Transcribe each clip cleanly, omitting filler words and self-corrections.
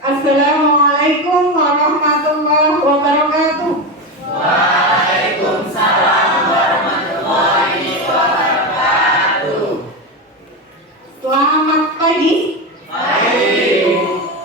Assalamualaikum warahmatullahi wabarakatuh. Waalaikumsalam warahmatullahi wabarakatuh. Selamat pagi. Baik.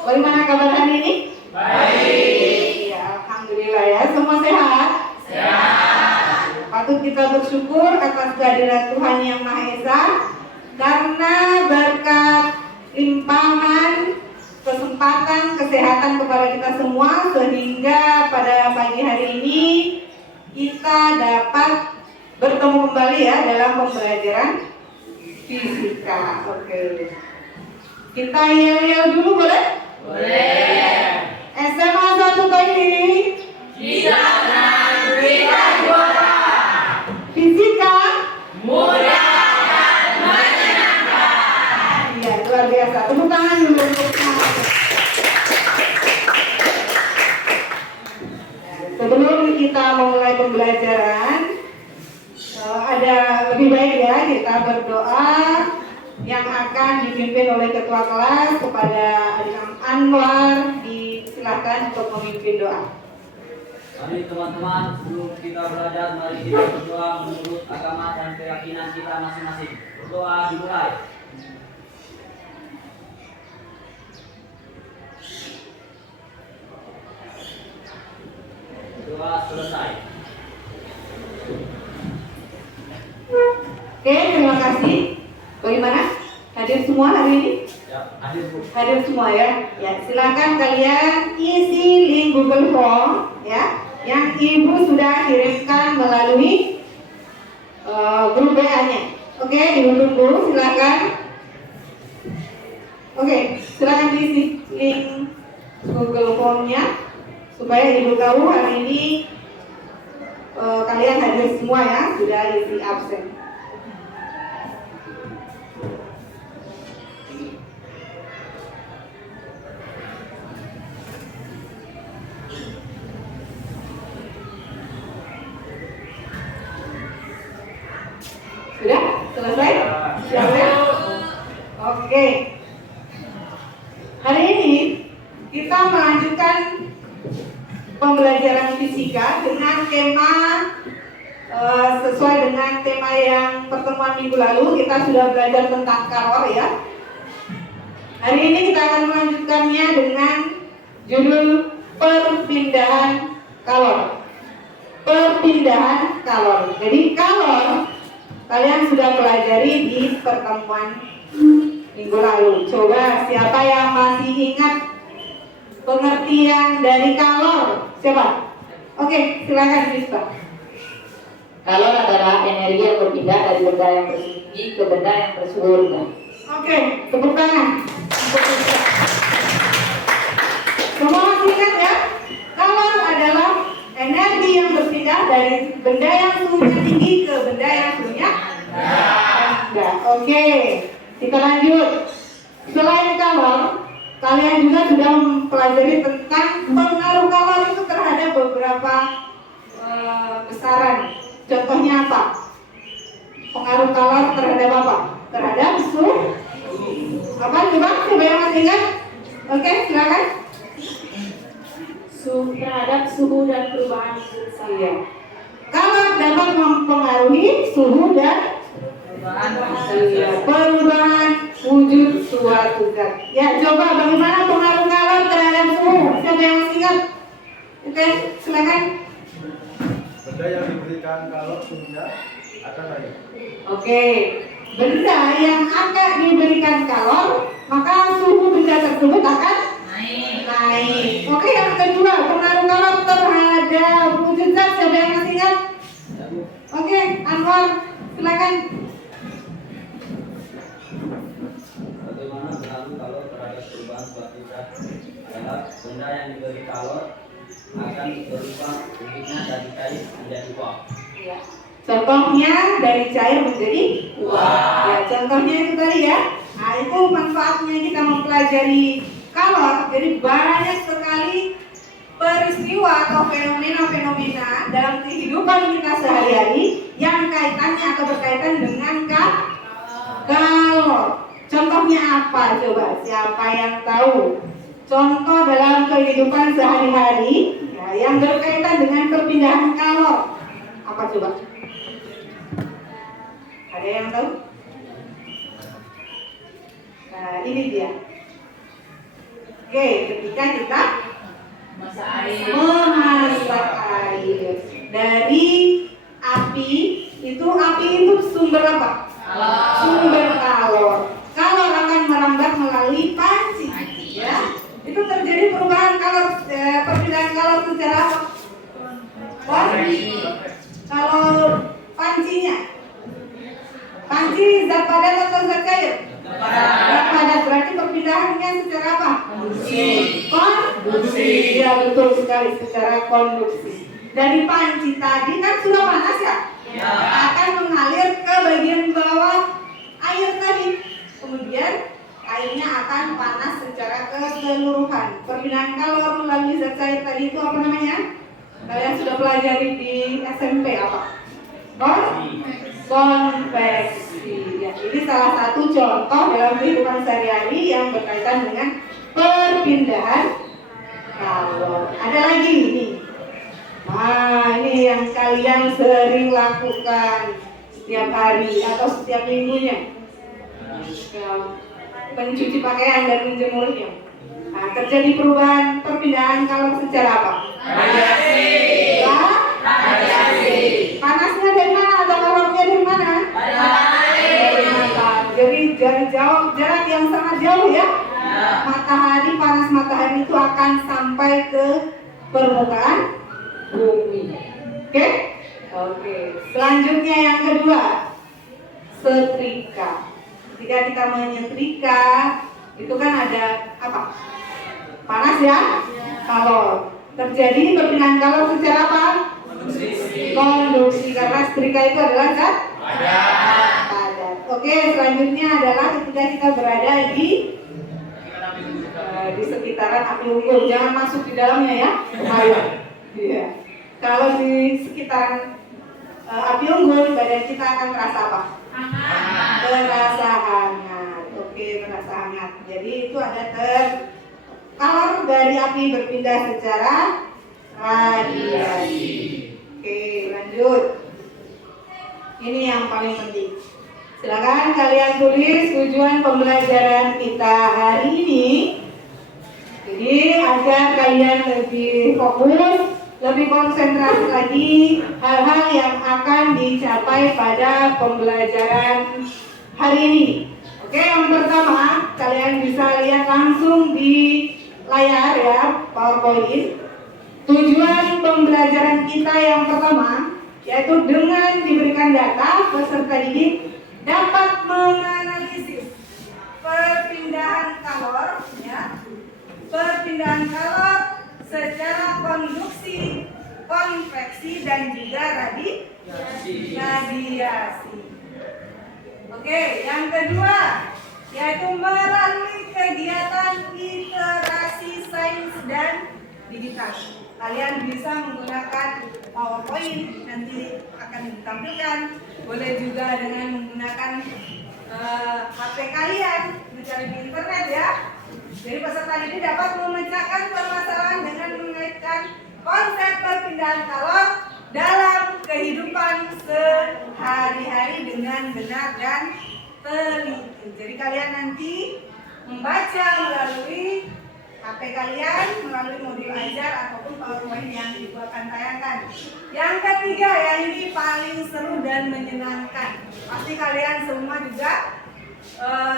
Bagaimana kabar hari ini? Baik. Ya, alhamdulillah ya. Semua sehat? Sehat. Patut kita bersyukur atas kehadiran Tuhan Yang Maha Esa, karena berkat limpahan kesempatan kesehatan kepada kita semua, sehingga pada pagi hari ini kita dapat bertemu kembali ya dalam pembelajaran fisika. Oke. Kita yel-yel dulu boleh? Boleh. SMA 1 tadi. Kita akan berikan juara. Fisika Mudah dan menyenangkan. iya, luar biasa. Tepuk tangan dulu untuk semangat. Sebelum kita memulai pembelajaran, ada lebih baik ya kita berdoa yang akan dipimpin oleh ketua kelas kepada Adik Anwar. Silakan untuk memimpin doa. Mari teman-teman, sebelum kita belajar, mari kita berdoa menurut agama dan keyakinan kita masing-masing. Berdoa dimulai. Doa selesai. Oke, terima kasih. Bagaimana? Hadir semua hari ini? Ya, hadir Bu. Hadir semua ya. Ya, silakan kalian isi link Google Form ya, yang Ibu sudah kirimkan melalui grup WA-nya. Oke, ditunggu, silakan. Oke, silakan diisi link Google Form-nya supaya Ibu tahu hari ini kalian hadir semua ya, sudah isi absen. Sudah? Selesai? Siap? Oke. Hari ini kita melanjutkan pembelajaran fisika dengan tema sesuai dengan tema yang pertemuan minggu lalu. Kita sudah belajar tentang kalor ya. Hari ini kita akan melanjutkannya dengan judul perpindahan kalor. Perpindahan kalor. Jadi kalor kalian sudah pelajari di pertemuan minggu lalu. Coba siapa yang masih ingat pengertian dari kalor? Siapa? Oke, silakan Rizka. Kalor adalah energi yang berpindah dari benda yang bersembunyi ke benda yang bersuhu rendah. Oke, tepuk tangan. Semua masih ingat ya? Kalor adalah energi yang berpindah dari benda yang suhunya tinggi ke benda yang suhunya rendah. Oke, kita lanjut. Selain kalor, kalian juga sudah mempelajari tentang pengaruh kalor itu terhadap beberapa besaran. Contohnya apa? Pengaruh kalor terhadap apa? Terhadap suhu. Apa? Coba, siapa yang masih ingat? Oke, silakan. Terhadap suhu dan perubahan zat. Iya. Kalor dapat mempengaruhi suhu dan perubahan wujud suatu zat. Ya, coba bagaimana pengaruh kalor terhadap suhu? Siapa yang masih ingat? Oke, silakan. Benda yang diberikan kalor suhunya akan naik. Oke, benda yang akan diberikan kalor, maka suhu benda tersebut akan naik. Oke, yang kedua, pengaruh kalor terhadap wujud zat. Siapa yang masih ingat? Oke, Anwar, silakan. Bagaimana pengaruh kalor terhadap perubahan suatu zat? Adalah benda yang diberi kalor akan berubah wujudnya dari cair menjadi uap. Ya. Contohnya dari cair menjadi uap. Ya, contohnya itu tadi ya. Nah, itu manfaatnya kita mempelajari kalor. Jadi banyak sekali peristiwa atau fenomena-fenomena dalam kehidupan kita sehari-hari yang kaitannya atau berkaitan dengan kalor. Contohnya apa coba? Siapa yang tahu? Contoh dalam kehidupan sehari-hari ya, yang berkaitan dengan perpindahan kalor. Apa coba? Ada yang tahu? Nah, ini dia. Oke, ketika kita Masa air. memasak air dari api itu sumber apa? Kalor. Sumber kalor. Kalor akan merambat melalui panci. Ya, itu terjadi perubahan kalor, perpindahan kalor secara apa? Kalau pancinya, panci zat padat atau zat cair? Zat padat, berarti perpindahannya secara apa? Konduksi. Ya betul sekali, secara konduksi. Dari panci tadi kan sudah panas ya? Akan mengalir ke bagian bawah air tadi. Kemudian airnya akan panas secara keseluruhan. Perpindahan kalor melalui zat cair tadi itu apa namanya? Kalian sudah pelajari di SMP apa? Konveksi. Ya, ini salah satu contoh dalam kehidupan sehari-hari yang berkaitan dengan perpindahan kalor. Ada lagi ini. Nah, ini yang kalian sering lakukan setiap hari atau setiap minggunya. Mencuci pakaian dan menjemurnya. Nah, terjadi perubahan perpindahan kalor secara apa? Radiasi. Ya? Radiasi. Panasnya dari mana atau kalornya dari mana? Dari matahari. Jadi dari jauh, jarak yang sangat jauh ya. Matahari, panas matahari itu akan sampai ke permukaan bumi. Oke? Oke. Selanjutnya yang kedua, setrika. Ketika kita menyetrika, itu kan ada apa? Panas ya? Kalor. Terjadi perpindahan kalor secara apa? Konduksi. Karena setrika itu adalah zat padat. Oke, selanjutnya adalah ketika kita berada di sekitaran api unggun. Jangan masuk di dalamnya ya. Ayo. Iya. Kalau di sekitaran api unggun, badan kita akan terasa apa? Terasa hangat. Oke, terasa hangat. Jadi itu ada kalor dari api berpindah secara radiasi. Oke, lanjut. Ini yang paling penting. Silakan kalian tulis tujuan pembelajaran kita hari ini. Jadi agar kalian lebih fokus, lebih konsentrasi lagi hal-hal yang akan dicapai pada pembelajaran hari ini. Oke, yang pertama kalian bisa lihat langsung di layar ya, PowerPoint. Tujuan pembelajaran kita yang pertama yaitu dengan diberikan data, peserta didik dapat menganalisis perpindahan kalor ya. Perpindahan kalor secara konduksi, konveksi dan juga radiasi. Oke, yang kedua yaitu melalui kegiatan literasi sains dan digital. Kalian bisa menggunakan PowerPoint, nanti akan ditampilkan. Boleh juga dengan menggunakan HP kalian, mencari di internet ya. Jadi peserta didik dapat memecahkan permasalahan dengan mengaitkan konsep perpindahan kalor dalam kehidupan sehari-hari dengan benar dan teliti. Jadi kalian nanti membaca melalui HP kalian, melalui modul ajar ataupun PowerPoint yang ibu akan tayangkan. Yang ketiga, yang ini paling seru dan menyenangkan. Pasti kalian semua juga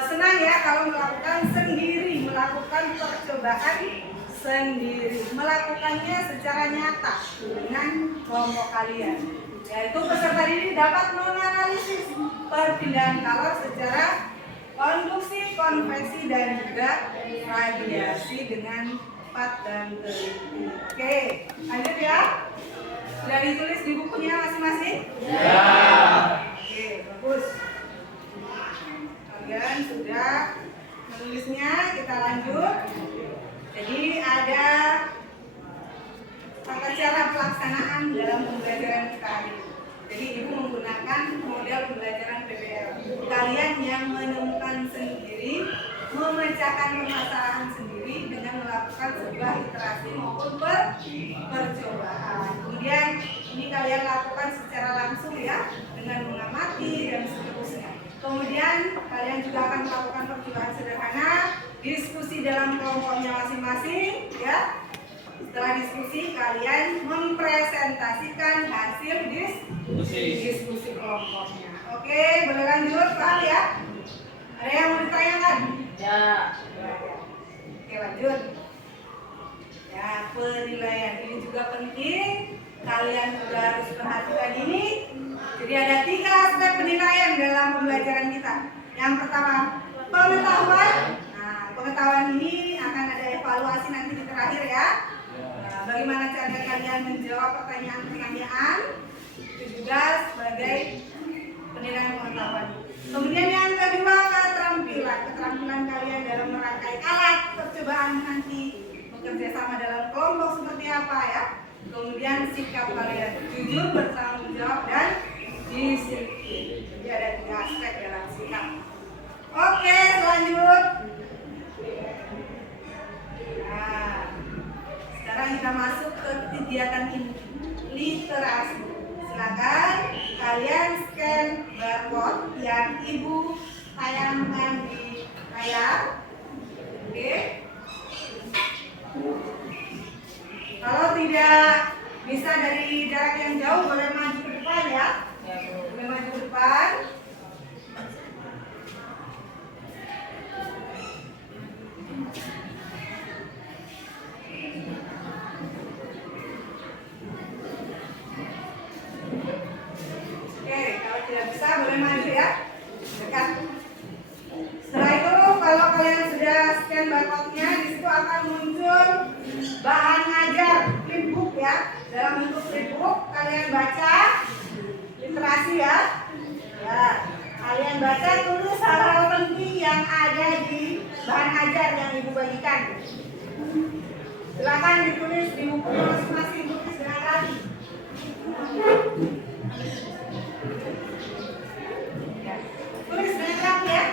senang ya kalau melakukan sendiri, melakukan percobaan sendiri, melakukannya secara nyata dengan kelompok kalian. Yaitu peserta didik dapat menganalisis perpindahan kalor secara konduksi, konveksi dan juga radiasi dengan cepat dan teliti. Oke, lanjut ya. Sudah ditulis di bukunya masing-masing? Ya. Oke, bagus. Kalian sudah menulisnya, kita lanjut. Jadi ada tata cara pelaksanaan dalam pembelajaran kita hari ini. Jadi ibu menggunakan model pembelajaran PBL. Kalian yang menemukan sendiri sendiri, memecahkan permasalahan sendiri dengan melakukan sebuah literasi maupun percobaan. Kemudian ini kalian lakukan secara langsung ya, dengan mengamati dan seterusnya. Kemudian kalian juga akan melakukan percobaan sederhana, diskusi dalam kelompoknya masing-masing ya. Setelah diskusi kalian mempresentasikan hasil diskusi kelompoknya. Oke, boleh lanjut, paham ya? Ada yang mau ditanyakan? Ya. Oke, lanjut. Ya, penilaian ini juga penting. Kalian juga harus perhatikan ini. Jadi ada 3 aspek penilaian dalam pembelajaran kita. Yang pertama, pengetahuan. Nah, pengetahuan ini akan ada evaluasi nanti di terakhir ya. Nah, bagaimana cara kalian menjawab pertanyaan-pertanyaan itu juga sebagai penilaian pengetahuan. Kemudian yang kedua, keterampilan kalian dalam merangkai alat percobaan nanti, bekerja sama dalam kelompok seperti apa ya. Kemudian sikap kalian jujur, bertanggung jawab dan disiplin. Jadi ada 3 aspek dalam sikap. Oke, lanjut. Nah, sekarang kita masuk ke kegiatan literasi. Silakan kalian scan barcode yang ibu tayangkan di layar. Oke. Kalau tidak bisa dari jarak yang jauh, boleh maju ke depan ya. Boleh maju ke depan. Oke, kalau tidak bisa boleh maju ya. Dekat. Setelah itu kalau kalian sudah scan barcode-nya, di situ akan muncul bahan ngajar flipbook ya. Dalam bentuk flipbook kalian baca literasi ya. Ya, kalian baca tulis hal-hal penting yang ada di bahan ajar yang ibu bagikan. Silakan ditulis di buku masing-masing, tulis dengan rapi. Ya, tulis dengan rapi ya.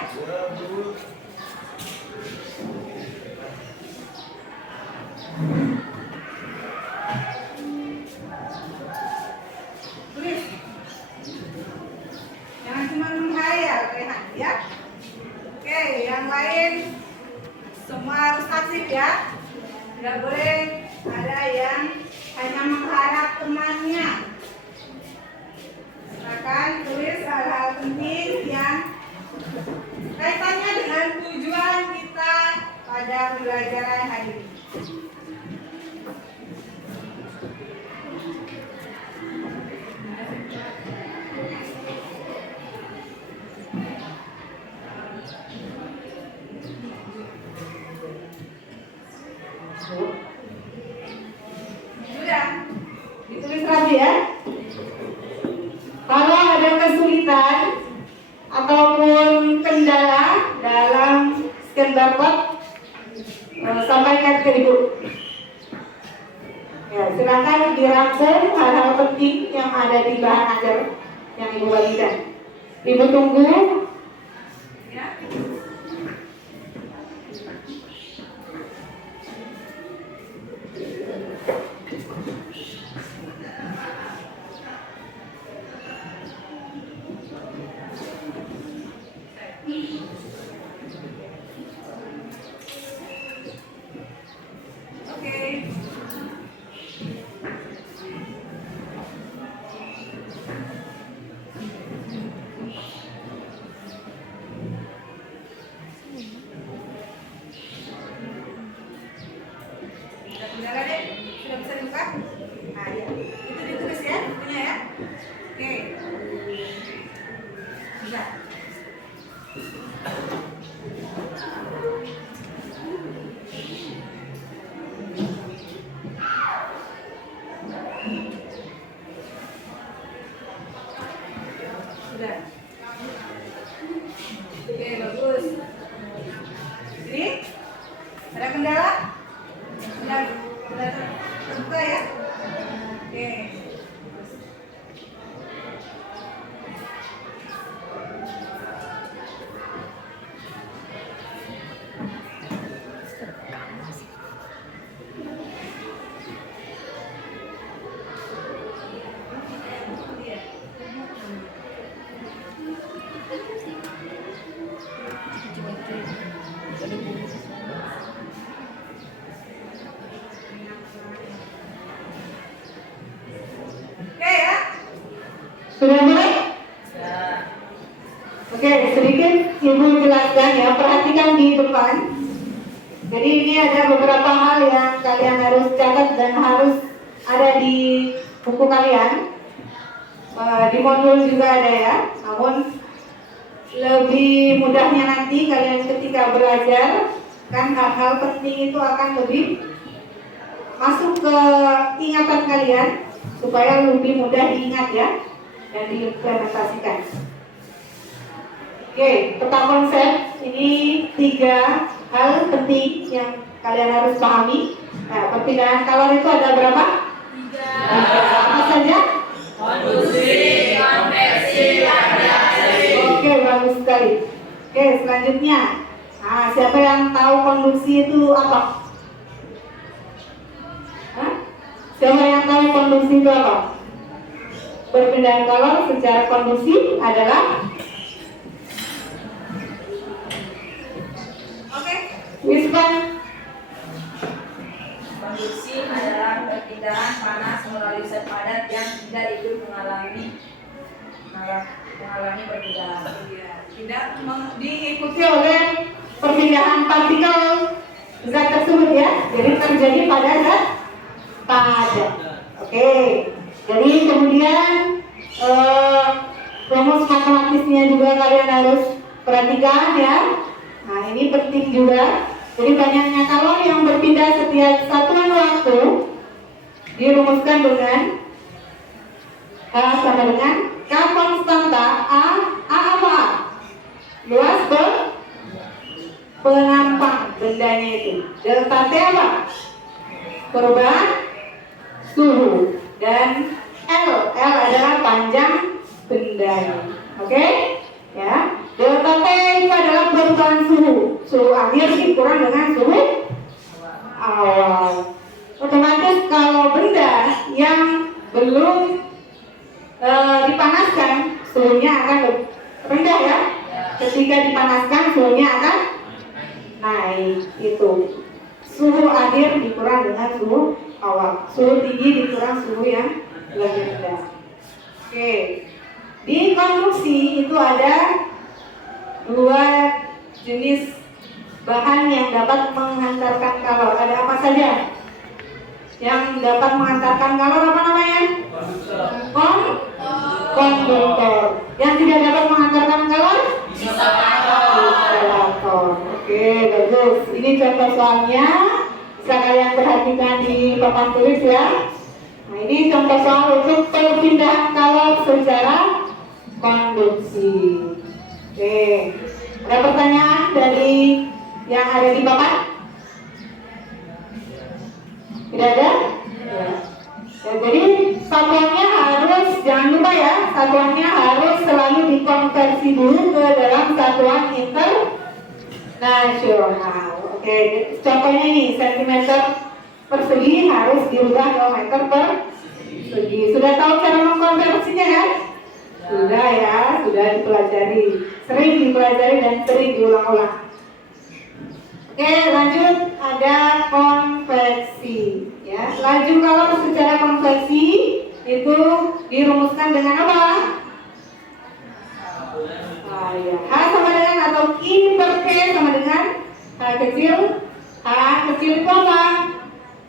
Tulis. Jangan cuma menghayal, Rehan ya. Oke, yang lain semua harus aktif ya. Tidak boleh ada yang hanya mengharap temannya. Silakan tulis hal-hal penting yang kaitannya dengan tujuan kita pada pembelajaran hari ini. Sudah ditulis rapi ya. Kalau ada kesulitan ataupun kendala dalam scan barcode, sampaikan ke ibu. Ya, silakan dirangkum hal-hal penting yang ada di bahan ajar yang ibu bagikan. Ibu tunggu. Ya. Oke. Saudara deh, sudah bisa dibuka? Nah, ya. Itu ditulis ya, bukunya ya. Oke. Bisa. Sudah. Oke, bagus. Ini ada kendala? Sudah terbuka ya? Oke. Ya, perhatikan di depan. Jadi ini ada beberapa hal yang kalian harus catat dan harus ada di buku kalian. Di modul juga ada ya. Namun lebih mudahnya nanti kalian ketika belajar, kan hal-hal penting itu akan lebih masuk ke ingatan kalian supaya lebih mudah diingat ya dan diimplementasikan. Oke, peta konsep ini 3 hal penting yang kalian harus pahami. Nah, perpindahan kalor itu ada berapa? 3. Apa saja? Konduksi, konveksi, radiasi. Oke, bagus sekali. Oke, selanjutnya. Nah, siapa yang tahu konduksi itu apa? Hah? Siapa yang tahu konduksi itu apa? Perpindahan kalor secara konduksi adalah Wisman. Konduksi adalah perpindahan panas melalui zat padat yang tidak hidup mengalami perpindahan. Tidak diikuti oleh perpindahan partikel zat tersebut ya. Jadi terjadi pada zat padat. Oke. Jadi kemudian rumus matematisnya juga kalian harus perhatikan ya. Nah ini penting juga. Jadi banyaknya kalori yang berpindah setiap satuan waktu dirumuskan dengan H sama dengan K konstanta A apa? Luas penampang bendanya itu. Delta T apa? Perubahan suhu. Dan L adalah panjang bendanya. Oke? Ya. Delta T itu adalah perubahan suhu. Suhu akhir dikurang dengan suhu awal. Otomatis kalau benda yang belum dipanaskan, suhunya akan rendah ya. Ketika dipanaskan, suhunya akan naik. Itu suhu akhir dikurang dengan suhu awal. Suhu tinggi dikurang suhu yang lebih rendah. Oke. Di konduksi itu ada 2 jenis bahan yang dapat menghantarkan kalor. Ada apa saja? Yang dapat menghantarkan kalor apa namanya? Konduktor. Yang tidak dapat menghantarkan kalor? Isolator. Oke, bagus. Ini contoh soalnya. Bisa kalian perhatikan di papan tulis ya. Nah, ini contoh soal untuk perpindahan kalor secara konduksi. Oke, ada pertanyaan dari yang ada di papan? Tidak ada? Ya. Ya, jadi satuannya harus, jangan lupa ya, satuannya harus selalu dikonversi dulu ke dalam satuan internasional. Oke, contohnya nih, sentimeter persegi harus diubah ke meter persegi. Sudah tahu cara mengkonversinya kan? Sudah ya, sudah dipelajari, sering dipelajari dan sering diulang-ulang. Oke, lanjut ada konveksi. Ya, laju kalor secara konveksi itu dirumuskan dengan apa? Ya. H sama dengan atau I per T sama dengan H kecil. H kecil itu apa?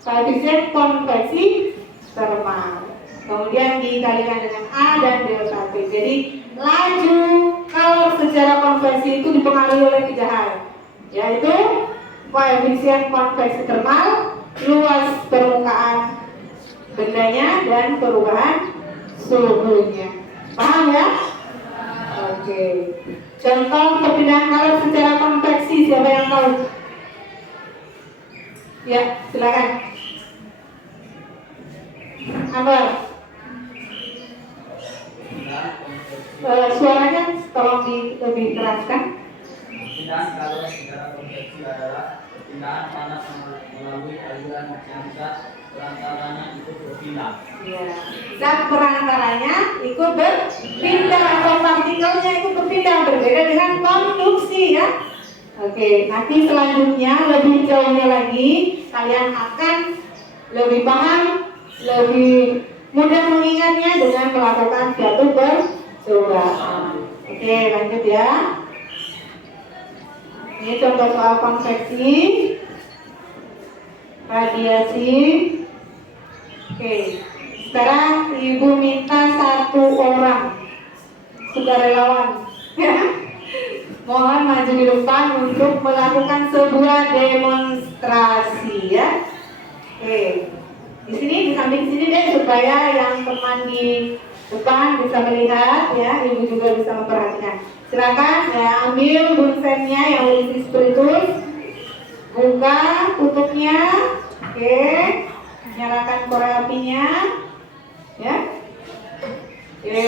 Koefisien konveksi termal. Kemudian dikalikan dengan A dan delta T. Jadi laju kalor secara konveksi itu dipengaruhi oleh 3 hal, yaitu koefisien konveksi termal, luas permukaan bendanya, dan perubahan suhunya. Paham ya? Oke. Contoh perpindahan kalor secara konveksi, siapa yang tahu? Ya, silakan. Ambar. Suaranya tolong lebih keraskan. Perpindahan kalor secara konveksi adalah perpindahan panas melalui aliran yang zat perantaranya ikut berpindah. Ya. Zat perantaranya ikut berpindah atau partikelnya ikut berpindah, berbeda dengan konduksi ya. Oke, nanti selanjutnya lebih jauhnya lagi kalian akan lebih paham, lebih mudah mengingatnya dengan melakukan suatu percobaan. Oke, lanjut ya. Ini contoh soal konveksi, radiasi. Oke, sekarang Ibu minta 1 orang sukarelawan mohon maju di depan untuk melakukan sebuah demonstrasi ya. Oke, di sini di samping sini deh supaya yang teman di depan bisa melihat ya, Ibu juga bisa memperhatikan. Silakan ya, ambil bunsennya yang berisi spiritus, buka tutupnya, oke, nyalakan korek apinya, ya, oke,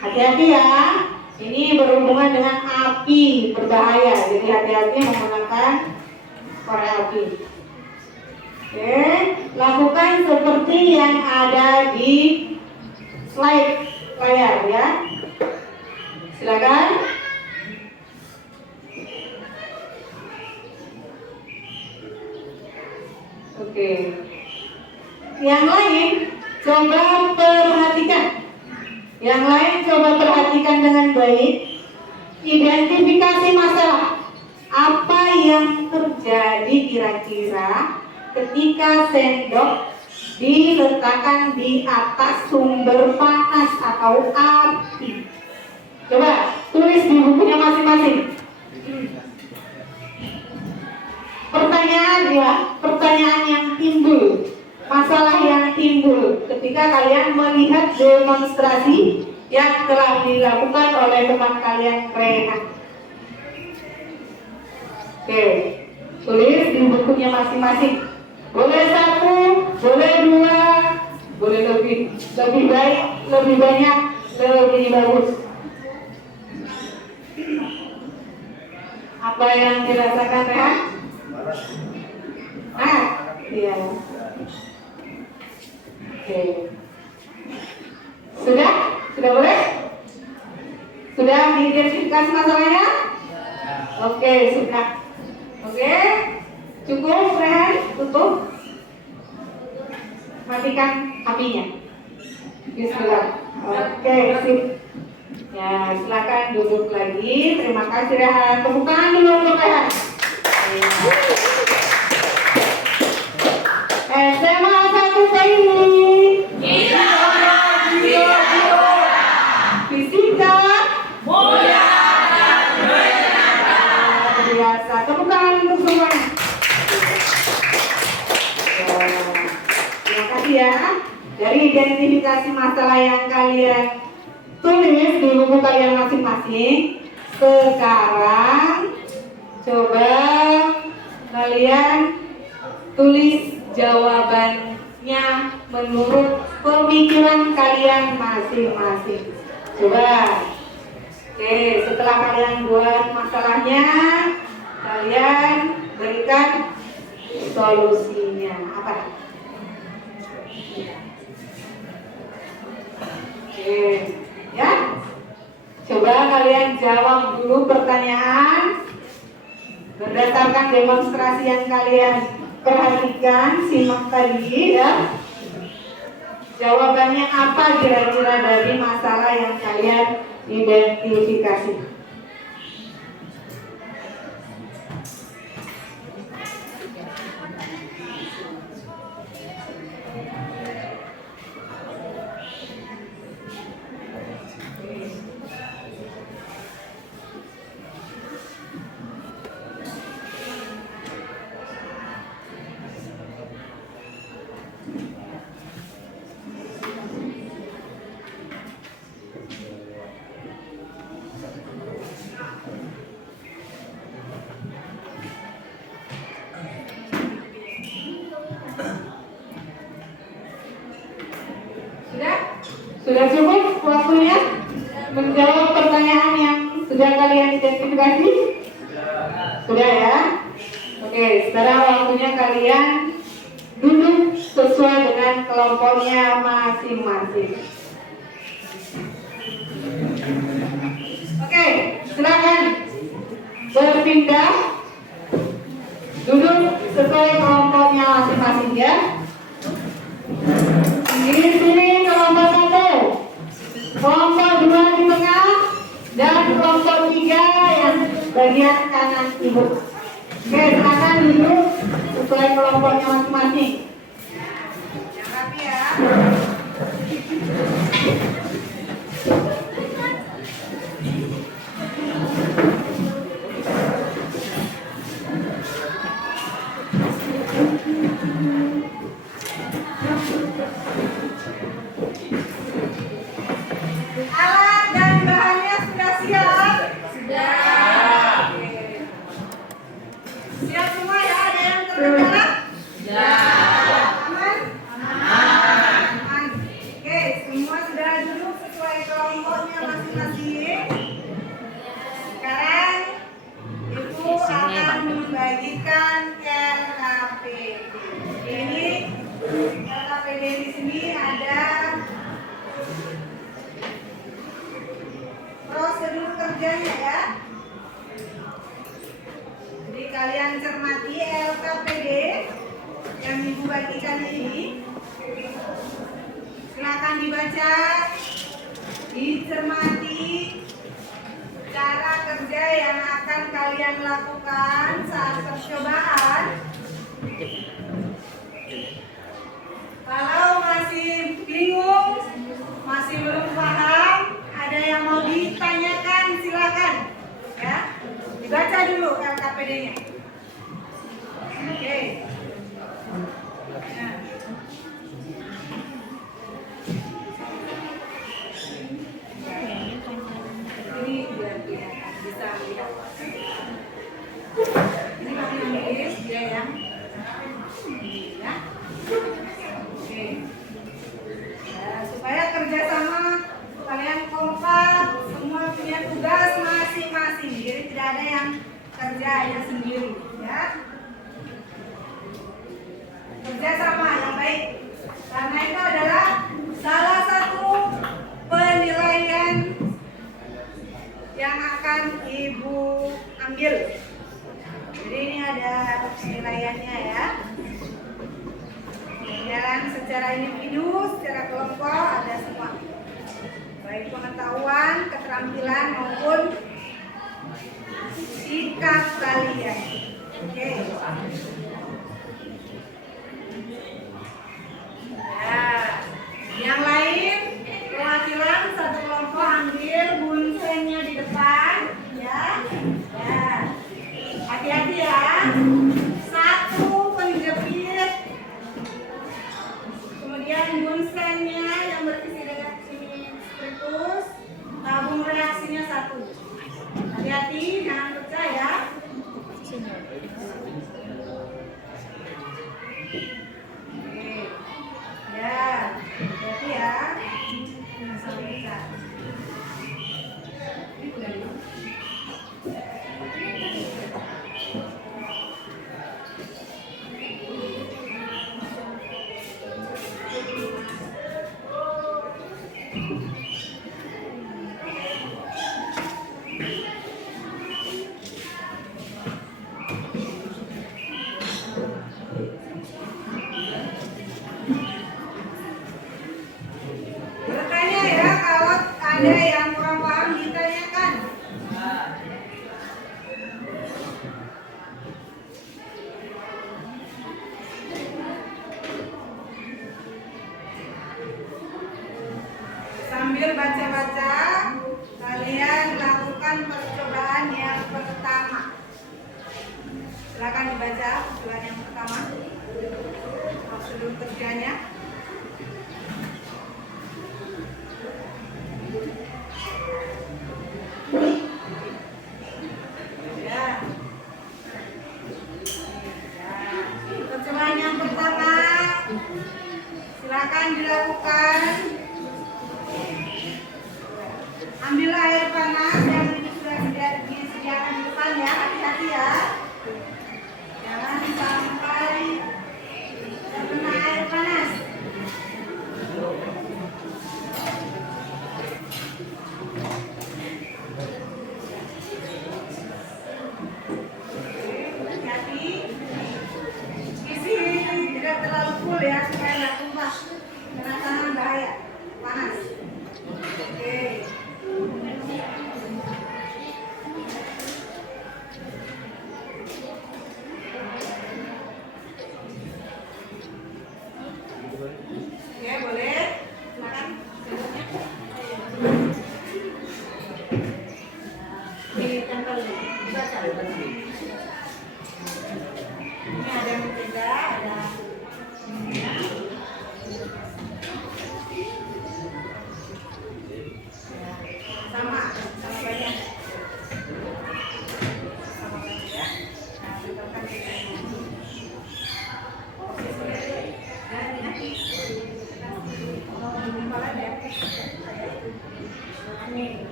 hati-hati ya. Ini berhubungan dengan api berbahaya, jadi hati-hati menggunakan korek api. Oke, lakukan seperti yang ada di slide layar ya. Silakan. Oke. Yang lain coba perhatikan. Yang lain coba perhatikan dengan baik. Identifikasi masalah. Apa yang terjadi kira-kira ketika sendok diletakkan di atas sumber panas atau api? Coba tulis di bukunya masing-masing. Pertanyaan yang timbul, masalah yang timbul ketika kalian melihat demonstrasi yang telah dilakukan oleh teman kalian Rehan. Oke, tulis di bukunya masing-masing. Boleh 1, boleh 2, boleh lebih baik, lebih banyak, lebih bagus. Apa yang dirasakan Rehan? Iya. Oke. Sudah boleh? Sudah diidentifikasi masalahnya? Oke, sudah. Oke, cukup Rehan, tutup. Matikan apinya. Bismillah. Oke, sip. Ya, silakan duduk lagi. Terima kasih Rehan. Tepuk tangan dulu untuk Rehan. SMA 1 teknik. Fisika. Mulia dan menyenangkan. Biasa. Tepuk tangan untuk semuanya. Terima kasih ya. Dari identifikasi masalah yang kalian tulis di buku kalian masing-masing. Sekarang coba kalian tulis jawabannya menurut pemikiran kalian masing-masing. Coba. Oke, setelah kalian buat masalahnya, kalian berikan solusinya. Apa? Oke, ya. Coba kalian jawab dulu pertanyaan berdasarkan demonstrasi yang kalian perhatikan, simak tadi ya. Jawabannya apa kira-kira dari masalah yang kalian identifikasi? Sudah cukup waktunya menjawab pertanyaan yang sudah kalian identifikasi? Sudah ya? Oke, sekarang waktunya kalian duduk sesuai dengan kelompoknya masing-masing. Oke, silakan berpindah duduk sesuai kelompoknya masing-masing ya. Di sini kelompok 1, kelompok 2 di tengah, dan kelompok 3 yang bagian kanan ibu. Oke, silakan duduk sesuai kelompoknya masing-masing. Yang rapi ya. Alat dan bahannya sudah siap? Sudah. Oke. Siap semua ya? Ada yang terkendala? Aman? Aman. Oke, semua sudah duduk sesuai kelompoknya masing-masing. Sekarang Ibu akan membagikan RKPD. Ini RKPD di sini ada prosedur kerjanya ya. Jadi kalian cermati LKPD yang Ibu bagikan ini. Silakan dibaca, dicermati cara kerja yang akan kalian lakukan saat percobaan. Kalau masih bingung, masih belum paham, ada yang mau ditanyakan, silakan ya. Dibaca dulu LKPD-nya. Oke. Nah. Ini biar bisa lihat. Ini kami nulis dia yang ya. Oke. Nah, supaya kerjasama kalian kompak, semua punya tugas masing-masing. Jadi tidak ada yang kerja aja sendiri, ya. Kerjasama yang baik. Karena itu adalah salah satu penilaian yang akan Ibu ambil. Jadi ini ada penilaiannya ya. Penilaian secara individu, secara kelompok ada semua. Baik pengetahuan, keterampilan maupun sikap kalian. Oke. Nah, yang lain perwakilan satu kelompok ambil bunsennya di depan, ya. Ya. Hati-hati ya. Satu penjepit. Kemudian bunsennya yang berisi dengan sini spiritus, tabung reaksinya satu. Hati-hati, jangan percaya. Oke. Ya, hati-hati ya. Sampai bisa. Ini udah dulu. Bertanya ya, kalau ada yang kurang paham ditanyakan. Sambil baca-baca, kalian lakukan percobaan yang pertama. Silakan dibaca percobaan yang pertama. Prosedur kerjanya. Ya. Percobaan yang pertama, silakan dilakukan. Ambil air panas yang ini sudah disediakan di depan ya, hati-hati ya. Jangan sampai terkena air panas. Hati-hati. Isi tidak terlalu full ya, supaya nggak tumpah. Kena tangan bahaya, panas. Oke.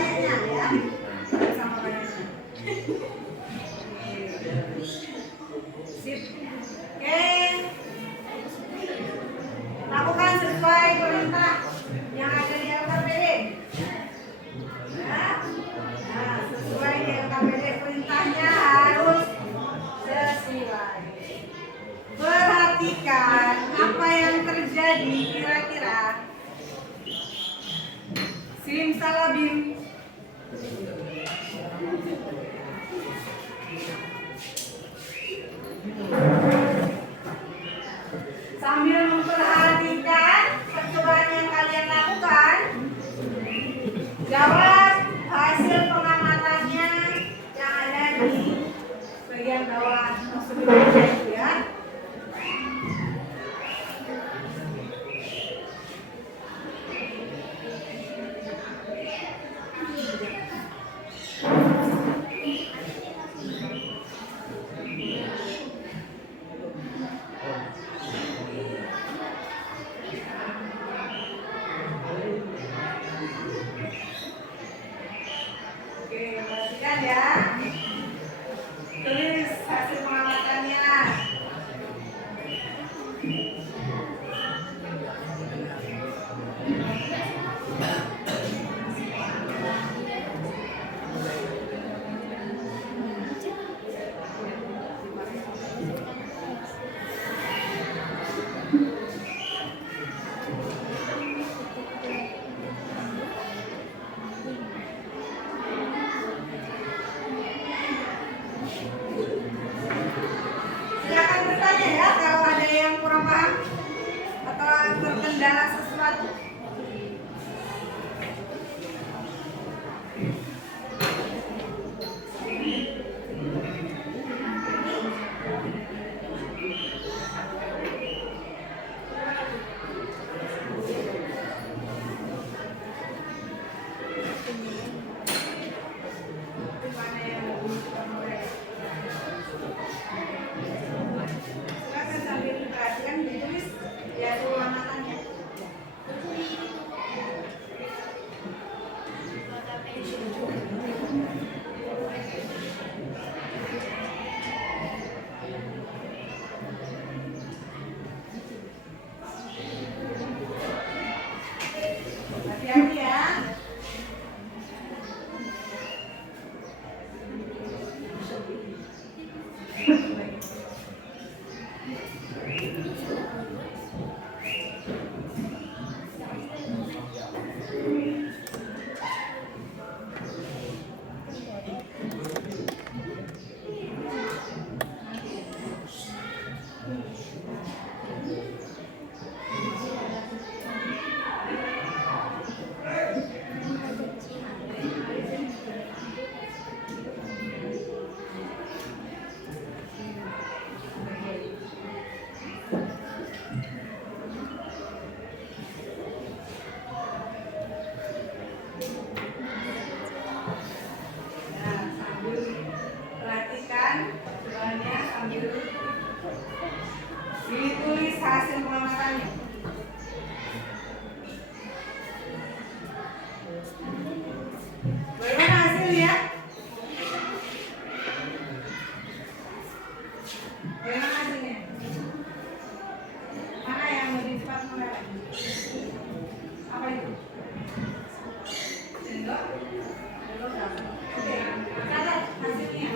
banyaknya ya. Sama banyaknya. Sip. Oke. Lakukan sesuai perintah yang ada di LKPD. Ya. Nah, sesuai di LKPD perintahnya harus sesuai. Perhatikan apa yang terjadi kira-kira. Simsalabim. Sambil memperhatikan percobaan yang kalian lakukan, jawab hasil pengamatannya yang ada di bagian bawah tersebut ya. Oke, perhatikan ya. Tulis hasil pengamatannya. Silakan bertanya ya kalau ada yang kurang paham atau terkendala sesuatu. Mana yang silakan sambil diperhatikan ditulis ya pengamatannya. Hati-hati ya. Nah, sambil perhatikan percobaannya sambil ditulis hasil pengamatannya. Bagaimana hasilnya? Bagaimana hasilnya? Mana yang lebih cepat mengalir? Apa itu? Sendok? Oke, catat hasilnya.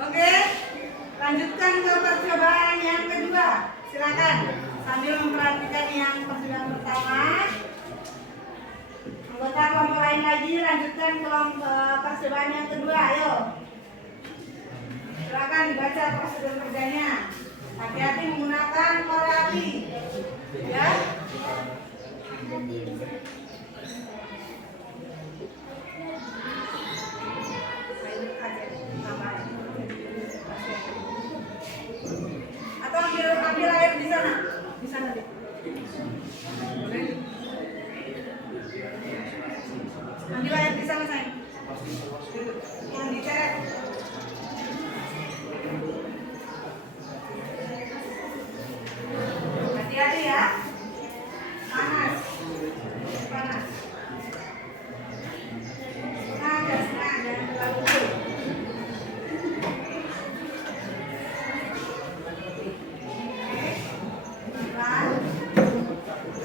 Oke, lanjutkan ke percobaan yang kedua. Silakan sambil memperhatikan yang percobaan pertama. Anggota kelompok lain lagi lanjutkan kelompok percobaan yang kedua. Ayo, silakan dibaca prosedur kerjanya. Hati-hati menggunakan korek api, ya. Atau ambil air di sana deh. Ambil air di sana sayang. Yang diceret. Hati-hati ya. Panas. Panas. Senang, jangan terlalu cool.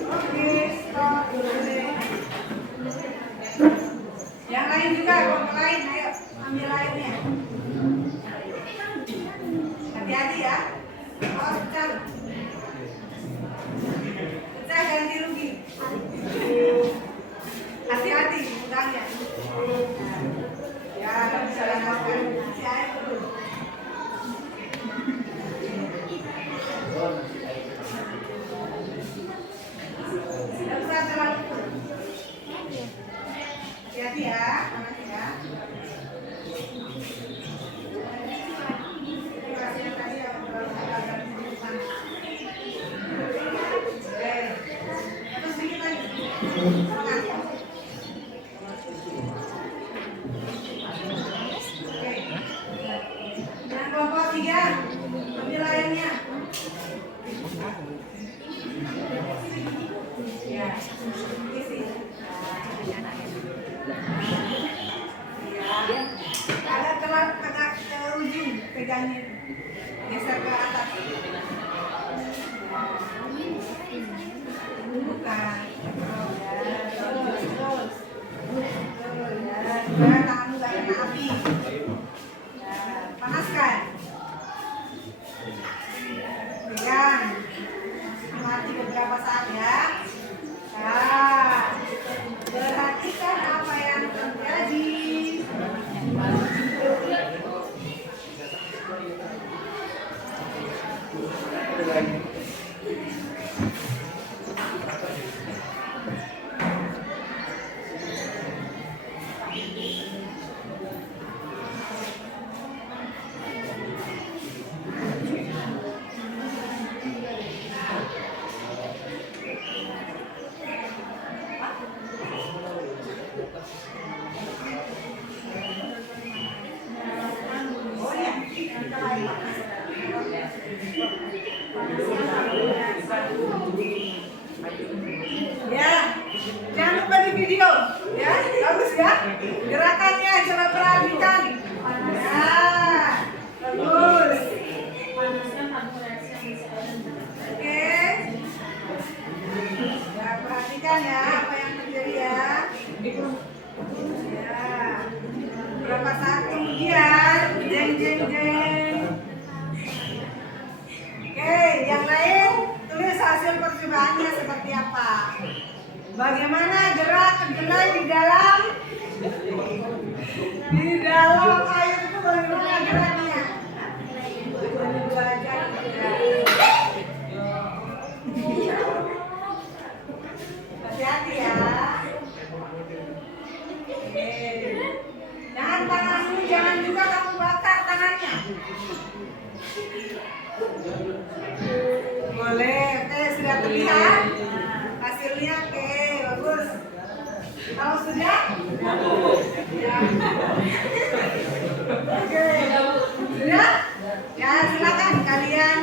Oke, stop dulu deh. Yang lain juga, kelompok lain, ayo ambil airnya. Hati-hati ya. Awas pecah. Pecah ganti rugi. Hati-hati pegangnya. Ya, nggak bisa lewatkan. Isi air dulu. Tidak usah terlalu full. Hati-hati ya, panas ya. Ini rasanya tadi yang agak sedikit panas. Oke, terus sedikit lagi. Semangat. Oke. Yang kelompok 3, ambil airnya. Ya, isi. Agak ke ujung pegangnya, geser ke atas. Bukan. Terus. Ya, supaya tanganmu gak kena api. Ya, panaskan. Pegang. Mati beberapa saat ya. Nah, perhatikan apa yang terjadi. Ya, jangan lupa di video, ya, bagus ya. Gerakannya coba perhatikan. Ya, bagus. Oke. Ya, perhatikan ya apa yang terjadi ya. Ya, berapa saat kemudian, jeng jeng jeng. Oke, yang lain tulis hasil percobaannya seperti apa. Bagaimana gerak kedelai di dalam air itu, bagaimana geraknya? Belajar. Hati-hati ya. Oke. Jangan tanganmu, jangan juga kamu bakar tangannya. Boleh, oke, sudah terlihat hasilnya. Oke, bagus. Kalau sudah, ya. Oke, sudah? Ya, silakan kalian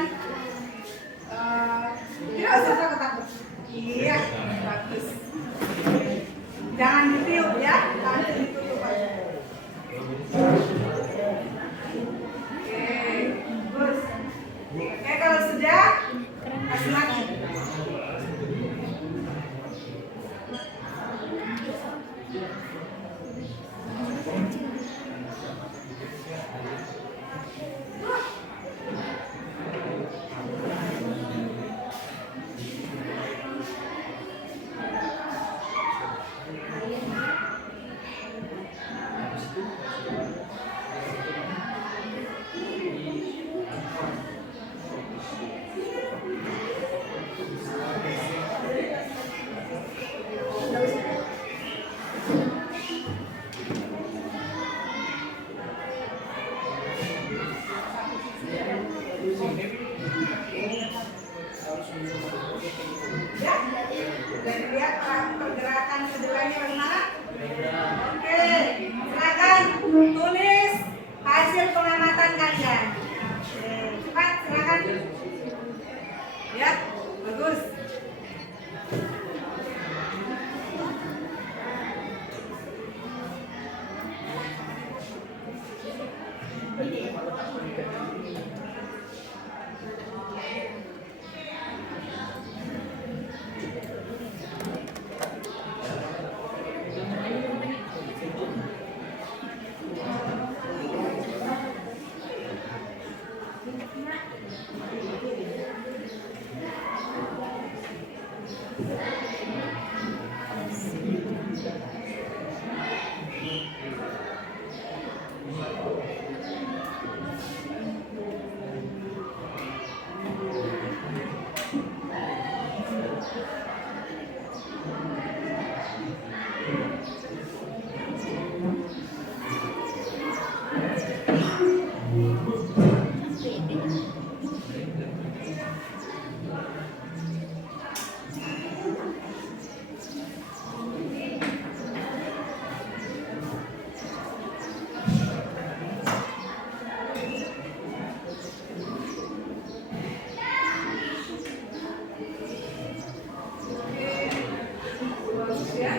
Sudah dilihat pergerakan keduanya bagaimana? Oke, silakan tulis hasil pengamatan kalian. Oke, cepat silakan. Ya, bagus. Bagus ya.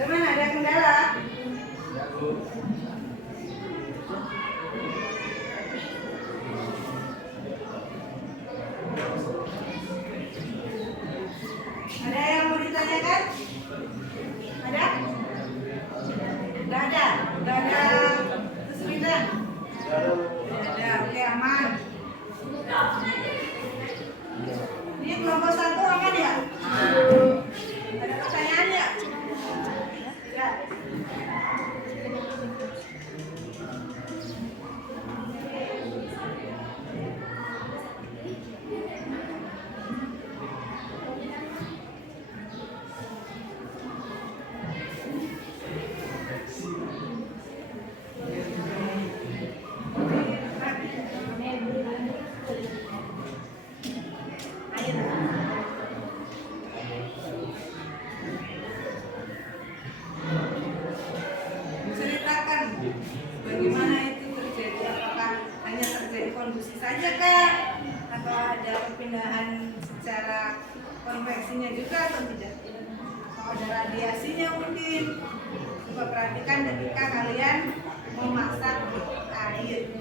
Bagaimana, ada kendala? Ada yang mau ditanyakan? Ada? Tidak ada? Tidak ada kesulitan? Ada, oke aman. Ini kelompok 1 aman ya? Ada pertanyaan ya? Ya. Ceritakan bagaimana itu terjadi, apakah hanya terjadi kondusi saja kah atau ada perpindahan secara konveksinya juga atau tidak, atau ada radiasinya mungkin. Coba perhatikan ketika kalian memasak air,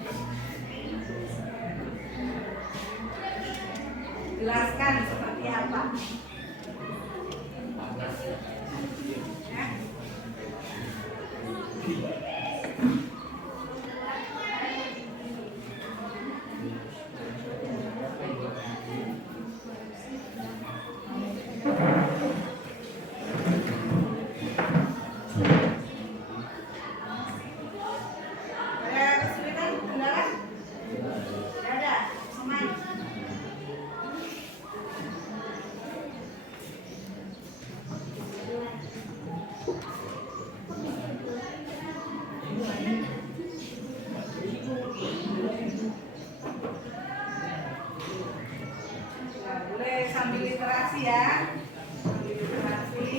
jelaskan seperti apa ya. Ada kesulitan, kendala? Tidak ada, aman. Nah, boleh sambil literasi ya, sambil literasi,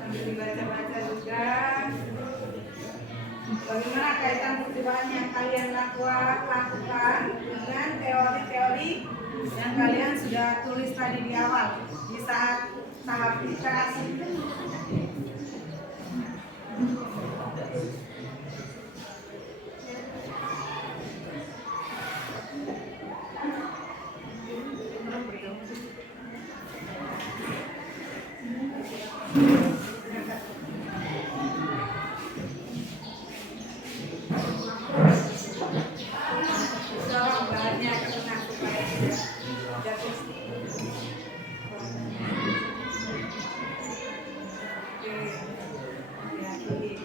sambil dibaca-baca juga. Bagaimana kaitan percobaan yang kalian lakukan dengan teori-teori yang kalian sudah tulis tadi di awal, di saat tahap literasi. Tolong bahannya kena supaya tidak jatuh. Oke, hati-hati.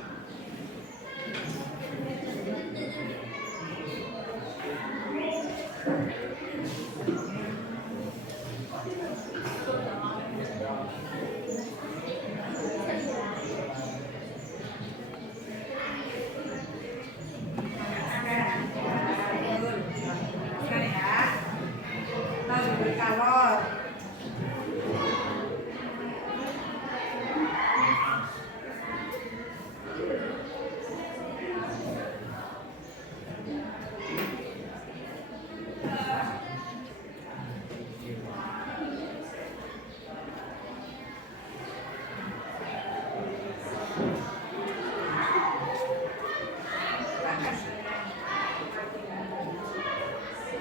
Kalor.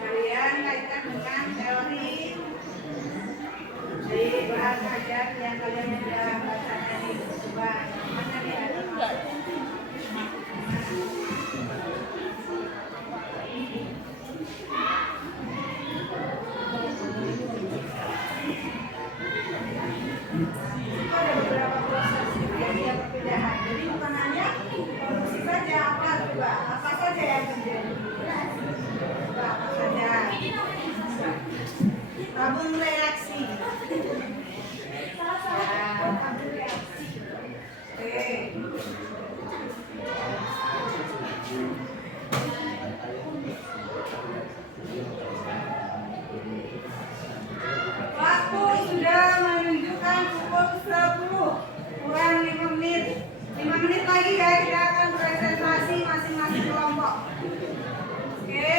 Kalian kaitkan dengan teori di bahan ajar yang kalian sudah baca tadi. Coba mana lihat? Itu ada beberapa proses dia perpindahan. Jadi bukan hanya produksi saja, apa saja yang terjadi. Apa saja? Tabung reaksi. Oke. Waktu sudah menunjukkan pukul 10 kurang 5 menit. 5 menit lagi ya kita akan presentasi masing-masing kelompok. Oke.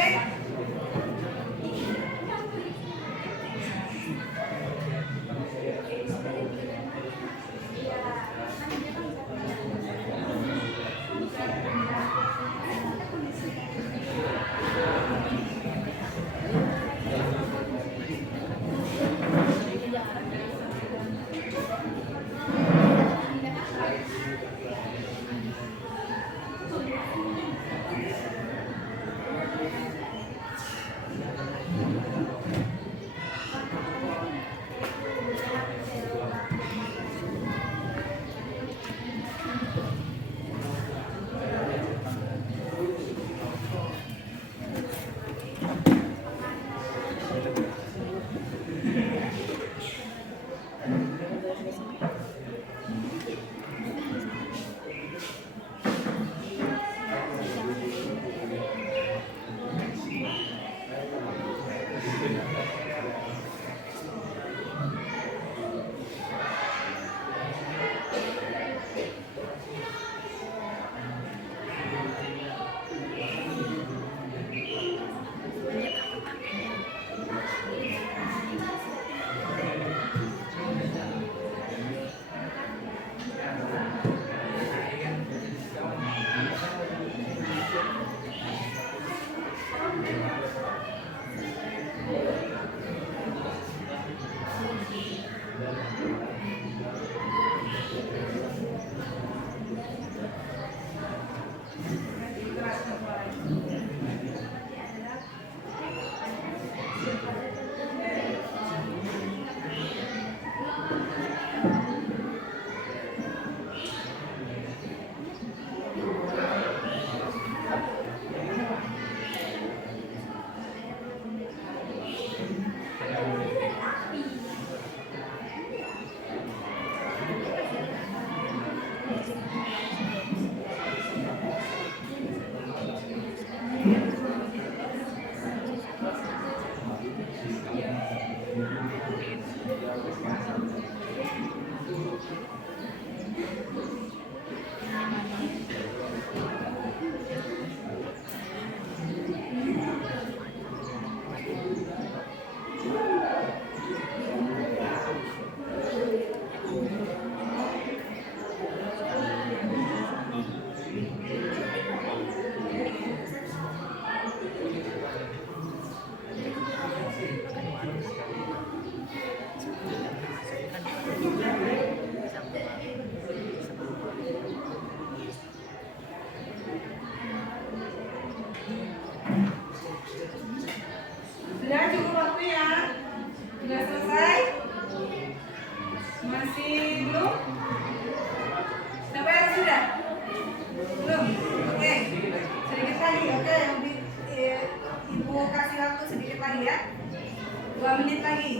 Masih belum? Siapa yang sudah? Belum? Oke. Sedikit lagi, oke. Ibu kasih waktu sedikit lagi ya. 2 menit lagi.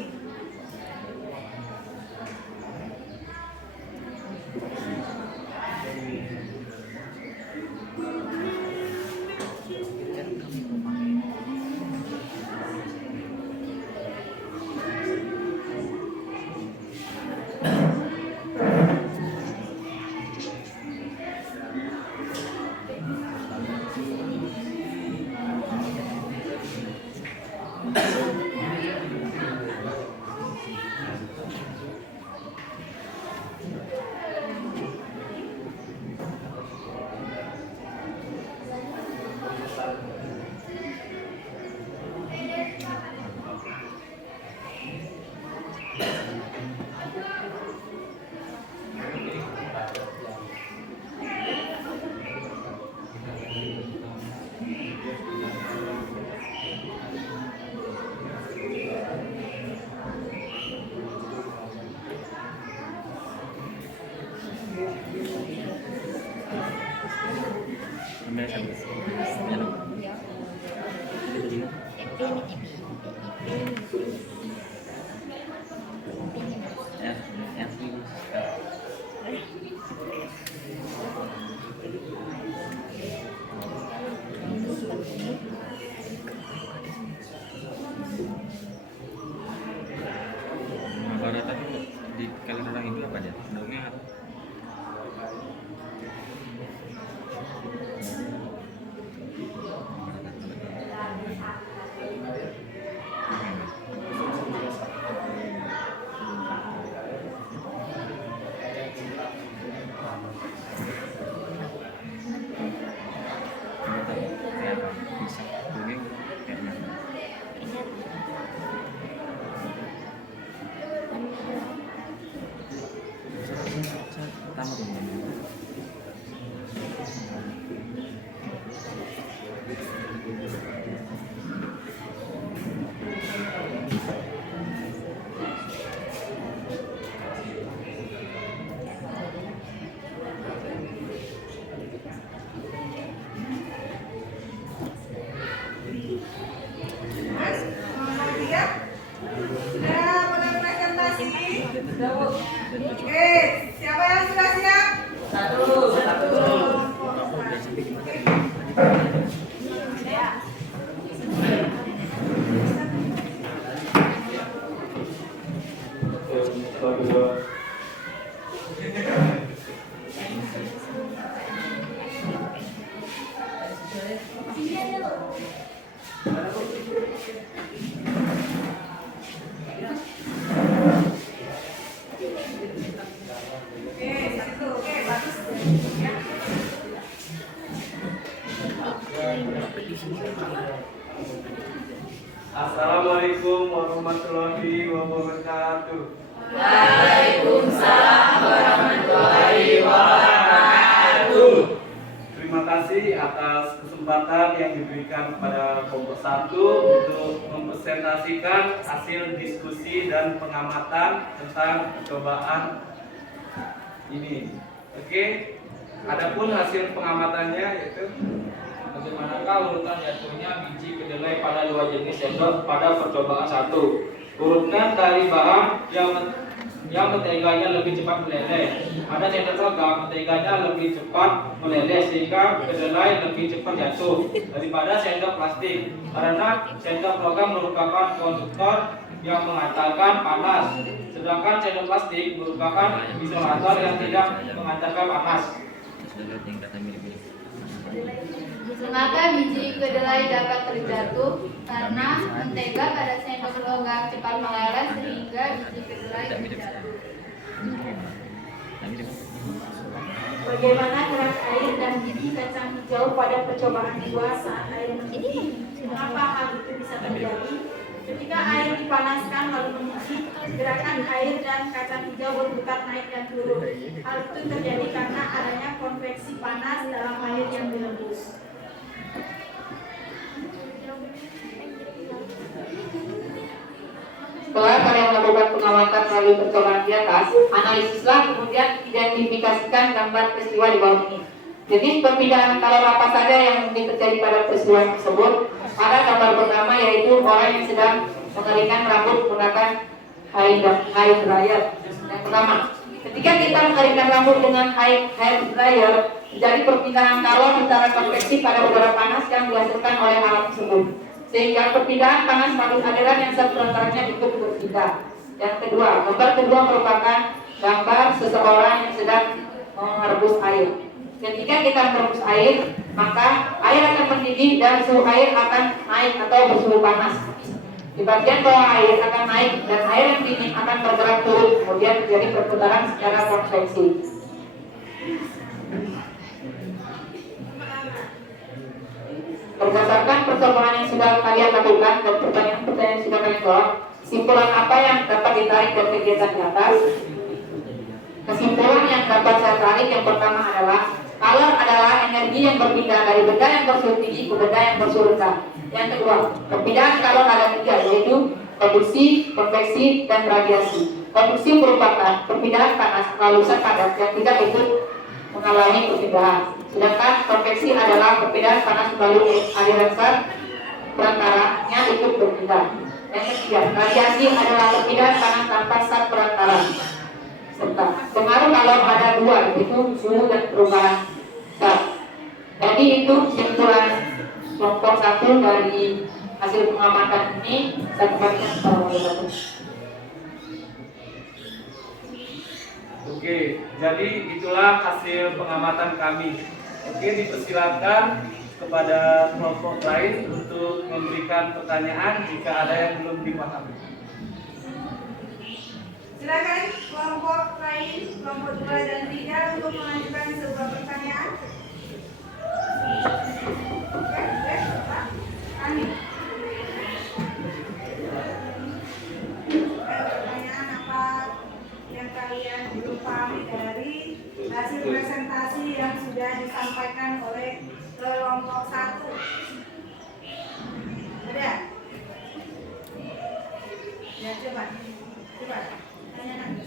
Mahabharata itu di kalender orang Hindu apa aja? Dongeng apa? Bisa dongeng kayak mana? Tamat dulu. Mas, mau lihat? Sudah mulai presentasi? Oke, siapa yang sudah siap? Satu. Oke, satu. Oke, bagus. Assalamualaikum warahmatullahi wabarakatuh. Waalaikumsalam warahmatullahi wabarakatuh. Terima kasih atas kesempatan yang diberikan kepada kelompok 1 untuk mempresentasikan hasil diskusi dan pengamatan tentang percobaan ini. Oke, adapun hasil pengamatannya yaitu bagaimanakah urutan jatuhnya biji kedelai pada 2 jenis sendok pada percobaan 1. Urutkan dari bahan yang menteganya lebih cepat meleleh. Pada sendok logam menteganya lebih cepat meleleh sehingga kedelai lebih cepat jatuh daripada sendok plastik. Karena sendok logam merupakan konduktor yang mengantarkan panas, sedangkan sendok plastik merupakan isolator yang tidak mengantarkan panas. Sudah lihat yang kata mirip-mirip. Maka biji kedelai dapat terjatuh karena mentega pada sendok logam cepat meleleh sehingga biji kedelai terjatuh. Bagaimana keras air dan biji kacang hijau pada percobaan 2 saat air mendidih? Mengapa hal itu bisa terjadi? Ketika air dipanaskan lalu mendidih, gerakan air dan kacang hijau berputar naik dan turun. Hal itu terjadi karena adanya konveksi panas dalam air yang direbus. Setelah kalian melakukan pengamatan melalui percobaan di atas, analisislah kemudian identifikasikan gambar peristiwa di bawah ini. Jadi perpindahan kalor apa saja yang mungkin terjadi pada peristiwa tersebut. Pada gambar pertama yaitu orang yang sedang mengeringkan rambut menggunakan hair dryer. Yang pertama, ketika kita mengeringkan rambut dengan hair dryer, terjadi perpindahan kalor antara konveksi pada udara panas yang dihasilkan oleh alat tersebut, sehingga perpindahan panas melalui aliran yang satu antaranya ikut berpindah. Yang kedua, gambar kedua merupakan gambar seseorang yang sedang merebus air. Ketika kita merebus air, maka air akan mendidih dan suhu air akan naik atau bersuhu panas. Di bagian bawah air akan naik dan air yang dingin akan bergerak turun, kemudian terjadi perputaran secara konveksi. Berdasarkan percobaan yang sudah kalian lakukan dan pertanyaan-pertanyaan yang sudah kalian jawab, kesimpulan apa yang dapat ditarik dari kegiatan di atas? Kesimpulan yang dapat saya tarik yang pertama adalah kalor adalah energi yang berpindah dari benda yang bersuhu tinggi ke benda yang bersuhu rendah. Yang kedua, perpindahan kalor ada tiga, yaitu konduksi, konveksi, dan radiasi. Konduksi merupakan perpindahan panas melalui zat padat yang tidak ikut mengalami perpindahan. Sedangkan konveksi adalah perpindahan panas melalui aliran zat perantara yang ikut berpindah. Yang ketiga, radiasi adalah perpindahan panas tanpa zat perantara. Serta pengaruh kalor ada dua, yaitu suhu dan perubahan zat. Jadi itu kesimpulan kelompok 1 dari hasil pengamatan ini. Saya kembalikan kepada moderator. Oke, jadi itulah hasil pengamatan kami. Oke, dipersilakan kepada kelompok lain untuk memberikan pertanyaan jika ada yang belum dipahami. Silakan kelompok lain, kelompok 2 dan 3 untuk mengajukan sebuah pertanyaan. Oke, Pak. Ani. Pertanyaan apa yang kalian belum pahami dari hasil presentasi yang sudah disampaikan oleh kelompok 1? Ada? Ya, coba. Tanya nanti.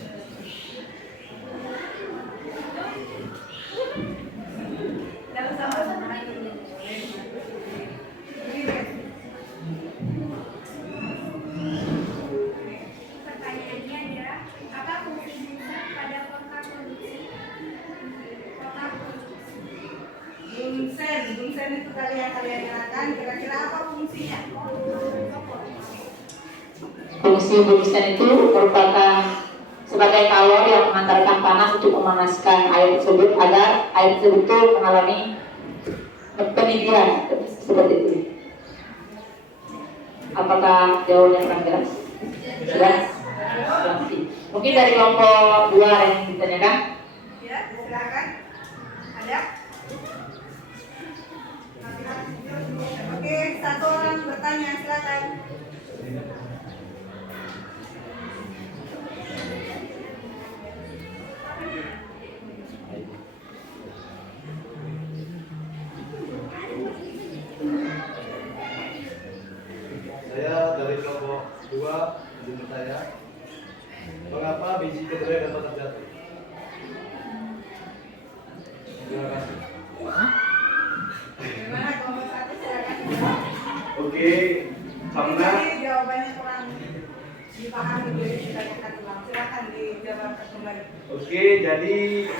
Lalu sama-sama. Pertanyaannya adalah apa fungsi zat pada kontak produksi? Bunsen itu kalian nyalakan, kira-kira apa fungsinya? Fungsi bunsen itu merupakan sebagai kalor yang mengantarkan panas untuk memanaskan air tersebut agar air tersebut itu mengalami pendidihan seperti itu. Apakah jawabannya kurang jelas? Jelas? Mungkin dari kelompok 2 yang ditanyakan. Ya, silakan. Ada? Oke, satu orang bertanya, silakan. Saya dari kelompok 2 ingin bertanya, mengapa biji kedelai dapat terjatuh? Terima kasih. Gimana kelompok 1, silakan. Oke, karena Ini jawabannya kurang dipahami, jadi ditanyakan ulang. Silakan dijawab kembali. Oke, jadi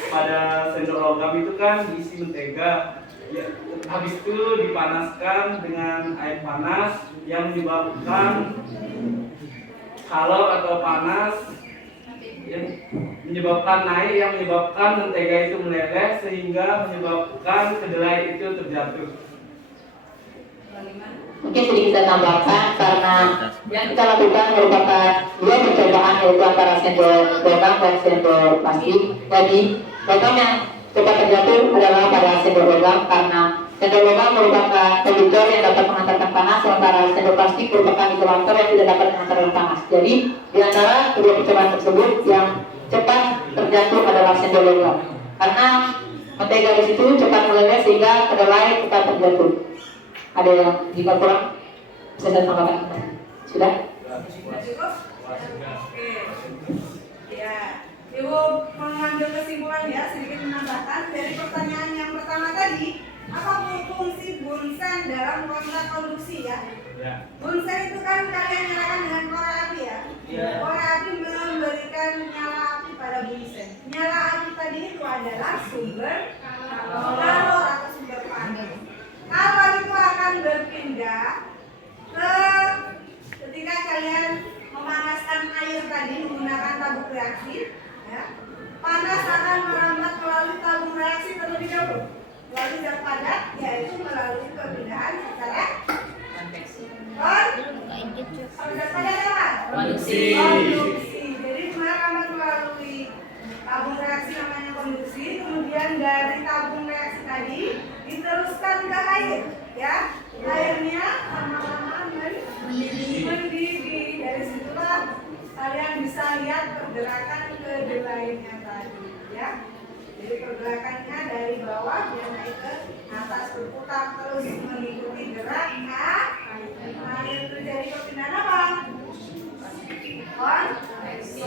pada sendok logam itu kan diisi mentega. Ya, habis itu dipanaskan dengan air panas yang menyebabkan kalor atau panas yang menyebabkan naik, yang menyebabkan mentega itu meleleh sehingga menyebabkan kedelai itu terjatuh. Mungkin sedikit saya tambahkan karena yang kita lakukan merupakan dua percobaan, yaitu antara sendok logam dan sendok plastik. Jadi logam yang cepat terjatuh adalah pada sendok logam karena sendok logam merupakan konduktor yang dapat mengantarkan panas, sementara sendok plastik merupakan izolator yang tidak dapat mengantarkan panas. Jadi di antara kedua percobaan tersebut yang cepat terjatuh adalah sendok logam karena mentega di situ cepat meleleh sehingga kedelai cepat terjatuh. Ada yang jika kurang bisa saya tambahkan? Sudah? Sudah cukup? Oke. Ya. Ibu mengambil kesimpulan ya, sedikit menambahkan dari pertanyaan yang pertama tadi, apa fungsi bunsen dalam kontrak konduksi ya? Ya. Bunsen itu kan kalian nyalakan dengan korek api ya? Iya. Korek api memberikan nyala api pada bunsen. Nyala api tadi itu adalah sumber kalor atau sumber panas. Kalor itu akan berpindah ke ketika kalian memanaskan air tadi menggunakan tabung reaksi, ya, panas akan merambat melalui tabung reaksi terlebih dahulu melalui zat padat, yaitu melalui perpindahan secara zat padat apa? Konduksi. Jadi merambat melalui tabung reaksi namanya konduksi, kemudian dari tabung reaksi tadi diteruskan ke air, ya, airnya lama-lama mendidih. Dari situlah kalian bisa lihat pergerakan kedelainya tadi, ya. Jadi pergerakannya dari bawah dia naik ke atas, berputar terus mengikuti gerak air. Terjadi perpindahan apa? Konveksi.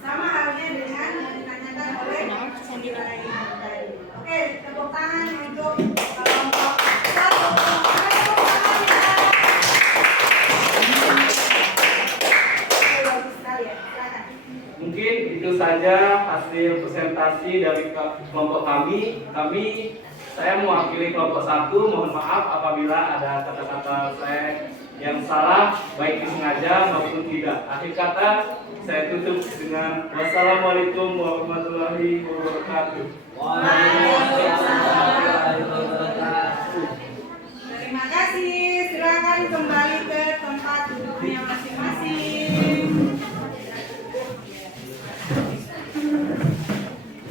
Sama halnya dengan yang ditanyakan oleh nilai tadi. Oke, tepuk tangan untuk kelompok 1. Mungkin itu saja hasil presentasi dari kelompok kami. Saya mewakili kelompok 1. Mohon maaf apabila ada kata-kata saya yang salah, baik disengaja maupun tidak. Akhir kata, saya tutup dengan wassalamualaikum warahmatullahi wabarakatuh. Terima kasih. Silakan kembali ke tempat duduknya masing-masing.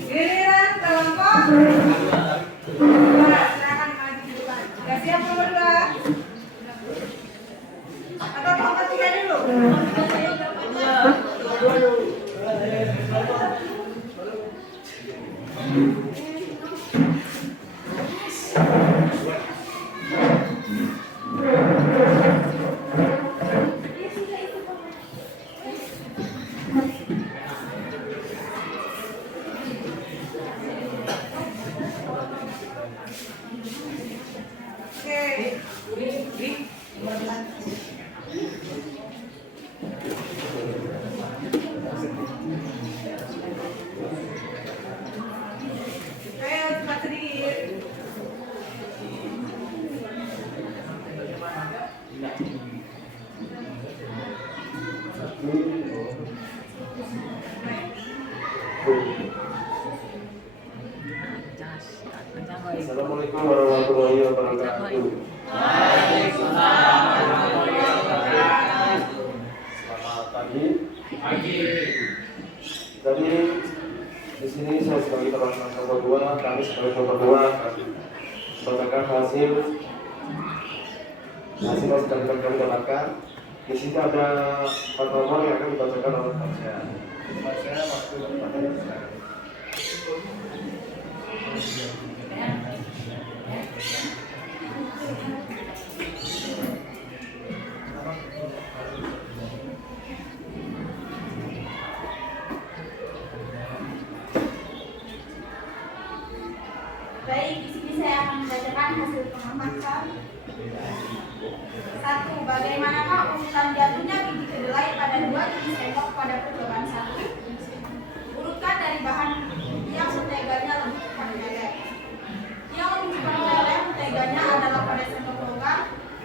Giliran kelompok 2. Silakan maju depan. Sudah siap nomor 2? Atau kelompok 3 dulu? Ayo cepat sedikit. Assalamualaikum warahmatullahi wabarakatuh. Selamat pagi. Tadi di sini saya sebagai teman-teman kelompok 2, kami sebagai kelompok 2 membacakan hasil yang sedang kami dapatkan. Di sini ada 4 nomor yang akan dibacakan oleh teman saya. Teman saya waktu Baik, di sini saya akan membacakan hasil pengamatan. 1. Bagaimanakah urutan jatuhnya biji kedelai pada 2 jenis sendok pada percobaan 1? Urutkan dari bahan yang menteganya lebih cepat meleleh. Yang lebih cepat meleleh menteganya adalah pada sendok logam,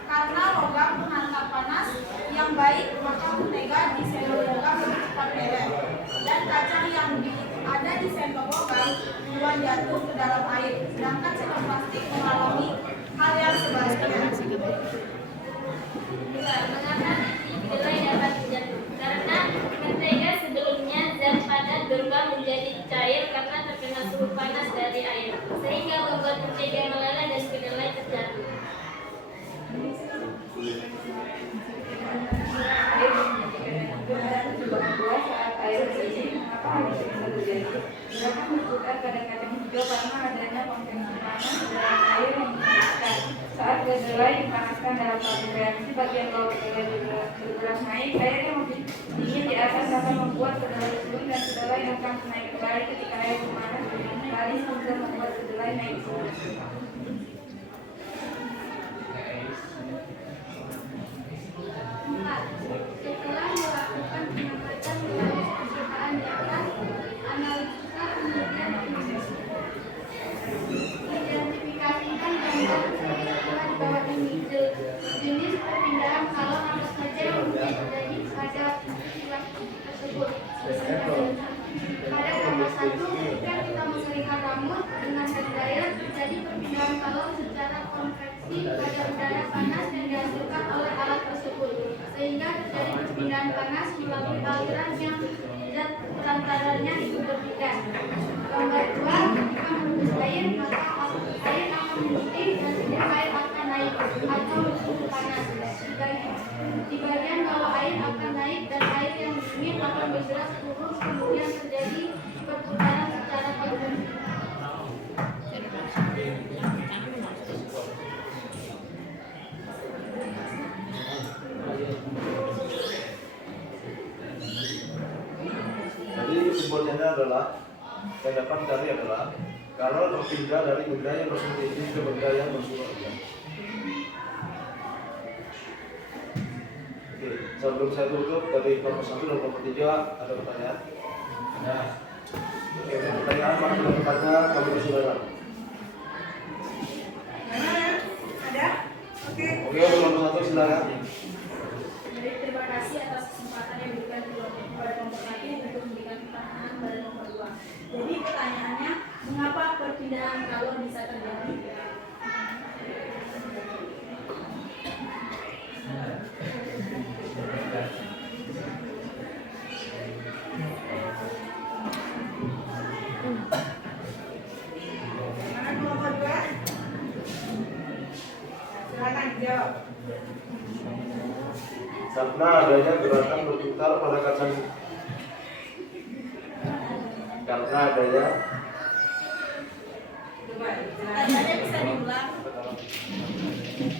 karena logam menghantar panas yang baik, maka mentega di sendok logam lebih cepat meleleh. Dan kacang yang ada di sendok logam duluan jatuh ke dalam air, sedangkan sendok plastik mengalami hal yang sebaliknya. Mengapa biji kedelai dapat jatuh? Karena mentega sebelumnya zat padat berubah menjadi cair karena terkena suhu panas dari air, sehingga membuat mentega meleleh dan kedelai terjatuh. Saat air mendidih, mengapa hal itu bisa terjadi? Gerakan berputar pada kacang hijau karena adanya konveksi panas dalam air yang dipanaskan. Saat kedelai dipanaskan dalam satu reaksi, bagian bawah kedelai bergerak naik, air yang lebih dingin di atas akan membuat kedelai turun dan kedelai akan naik kembali ketika air panas kembali sambil membuat kedelai naik turun. Setelah melakukan pengamatan melalui percobaan di atas, analisa kemudian identifikasikan gambar seperti telah di bawah ini. Jenis perpindahan kalor apa saja yang mungkin terjadi pada peristiwa tersebut. Pada gambar 1, ketika kita mengeringkan rambut dengan hair dryer, terjadi perpindahan kalor secara konveksi pada udara panas yang dihasilkan oleh alat tersebut, sehingga terjadi perpindahan panas melalui aliran yang zat perantaranya itu berpindah. Gambar 2, ketika merebus air, maka air akan mendidih dan sehingga air akan naik atau lebih panas. Di bagian bawah air akan naik dan air yang dingin akan bergerak turun, kemudian terjadi perputaran secara konvensi. Jadi kesimpulannya adalah yang dapat dicari adalah kalau berpindah dari benda yang bersuhu tinggi ke benda yang bersuhu rendah. Oke, sebelum saya tutup dari kelompok 1 dan kelompok 3 ada pertanyaan? Ada. Oke, pertanyaan maka kepada kami saudara. Ada? Oke. Oke, kelompok 1 silakan. Jadi terima kasih atas kesempatan yang diberikan kepada kelompok 1 untuk memberikan pertanyaan pada nomor 2. Jadi pertanyaannya, mengapa perpindahan kalor bisa terjadi? Mana kelompok 2? Silakan jawab. Karena adanya gerakan berputar pada kaca. Karena adanya Pertanyaannya bisa diulang.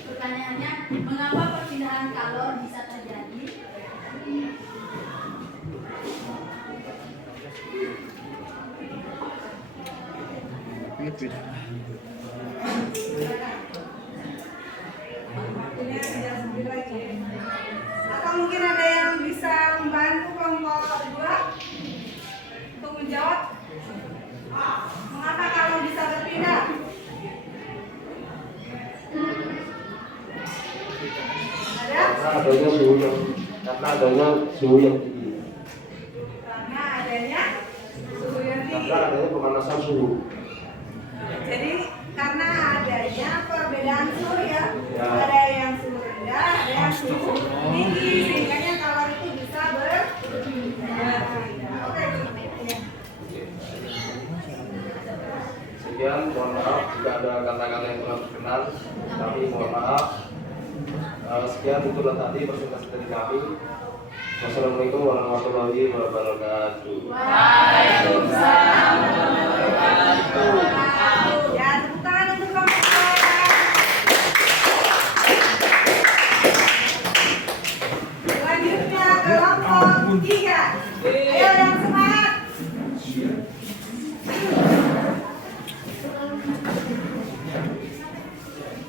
Pertanyaannya, mengapa perpindahan kalor bisa terjadi? Waktunya tidak sendiri lagi. Atau mungkin ada yang bisa membantu kelompok 2 untuk menjawab mengapa kalau bisa berpindah? Ada? karena adanya suhu yang tinggi. Karena adanya suhu yang tinggi. Karena adanya pemanasan suhu. Jadi karena adanya perbedaan suhu ya, Ya. ada yang suhu rendah, ada yang suhu tinggi, sehingga kalor itu bisa berpindah. Oke, ya. Sekian, mohon maaf jika ada kata-kata yang kurang berkenan, kami mohon maaf. Sekian itulah tadi presentasi dari kami. Wassalamualaikum warahmatullahi wabarakatuh. Waalaikumsalam warahmatullahi wabarakatuh. Ya, tepuk tangan untuk kelompok saya. Selanjutnya kelompok 3. Ayo yang semangat.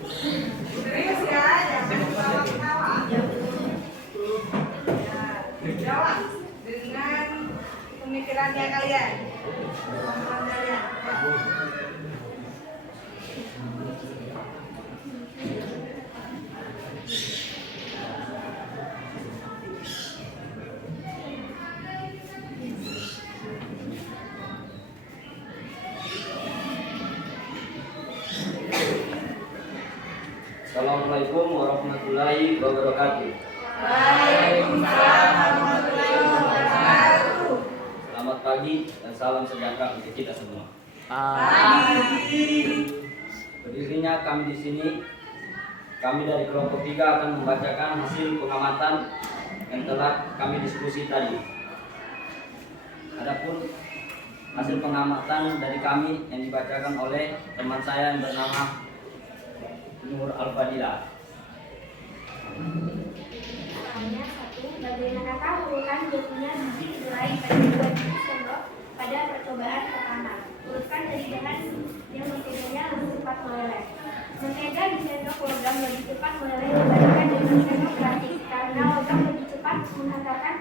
Serius ya, jangan ketawa-ketawa. Ya, jawab dengan pemikirannya kalian. Kemampuan kalian. Assalamualaikum warahmatullahi wabarakatuh. Waalaikumsalam warahmatullahi wabarakatuh. Selamat pagi dan salam sejahtera untuk kita semua. Pagi. Berdirinya kami di sini, kami dari kelompok 3 akan membacakan hasil pengamatan yang telah kami diskusi tadi. Adapun hasil pengamatan dari kami yang dibacakan oleh teman saya yang bernama Nur Al-Fadilah. Soalnya 1. Bagaimanakah urutan jatuhnya biji kedelai pada 2 biji sendok pada percobaan pertama? Urutkan dari bahan yang menteganya lebih cepat meleleh. Mentega di sendok logam lebih cepat meleleh dibandingkan dengan sendok plastik karena logam lebih cepat menghantarkan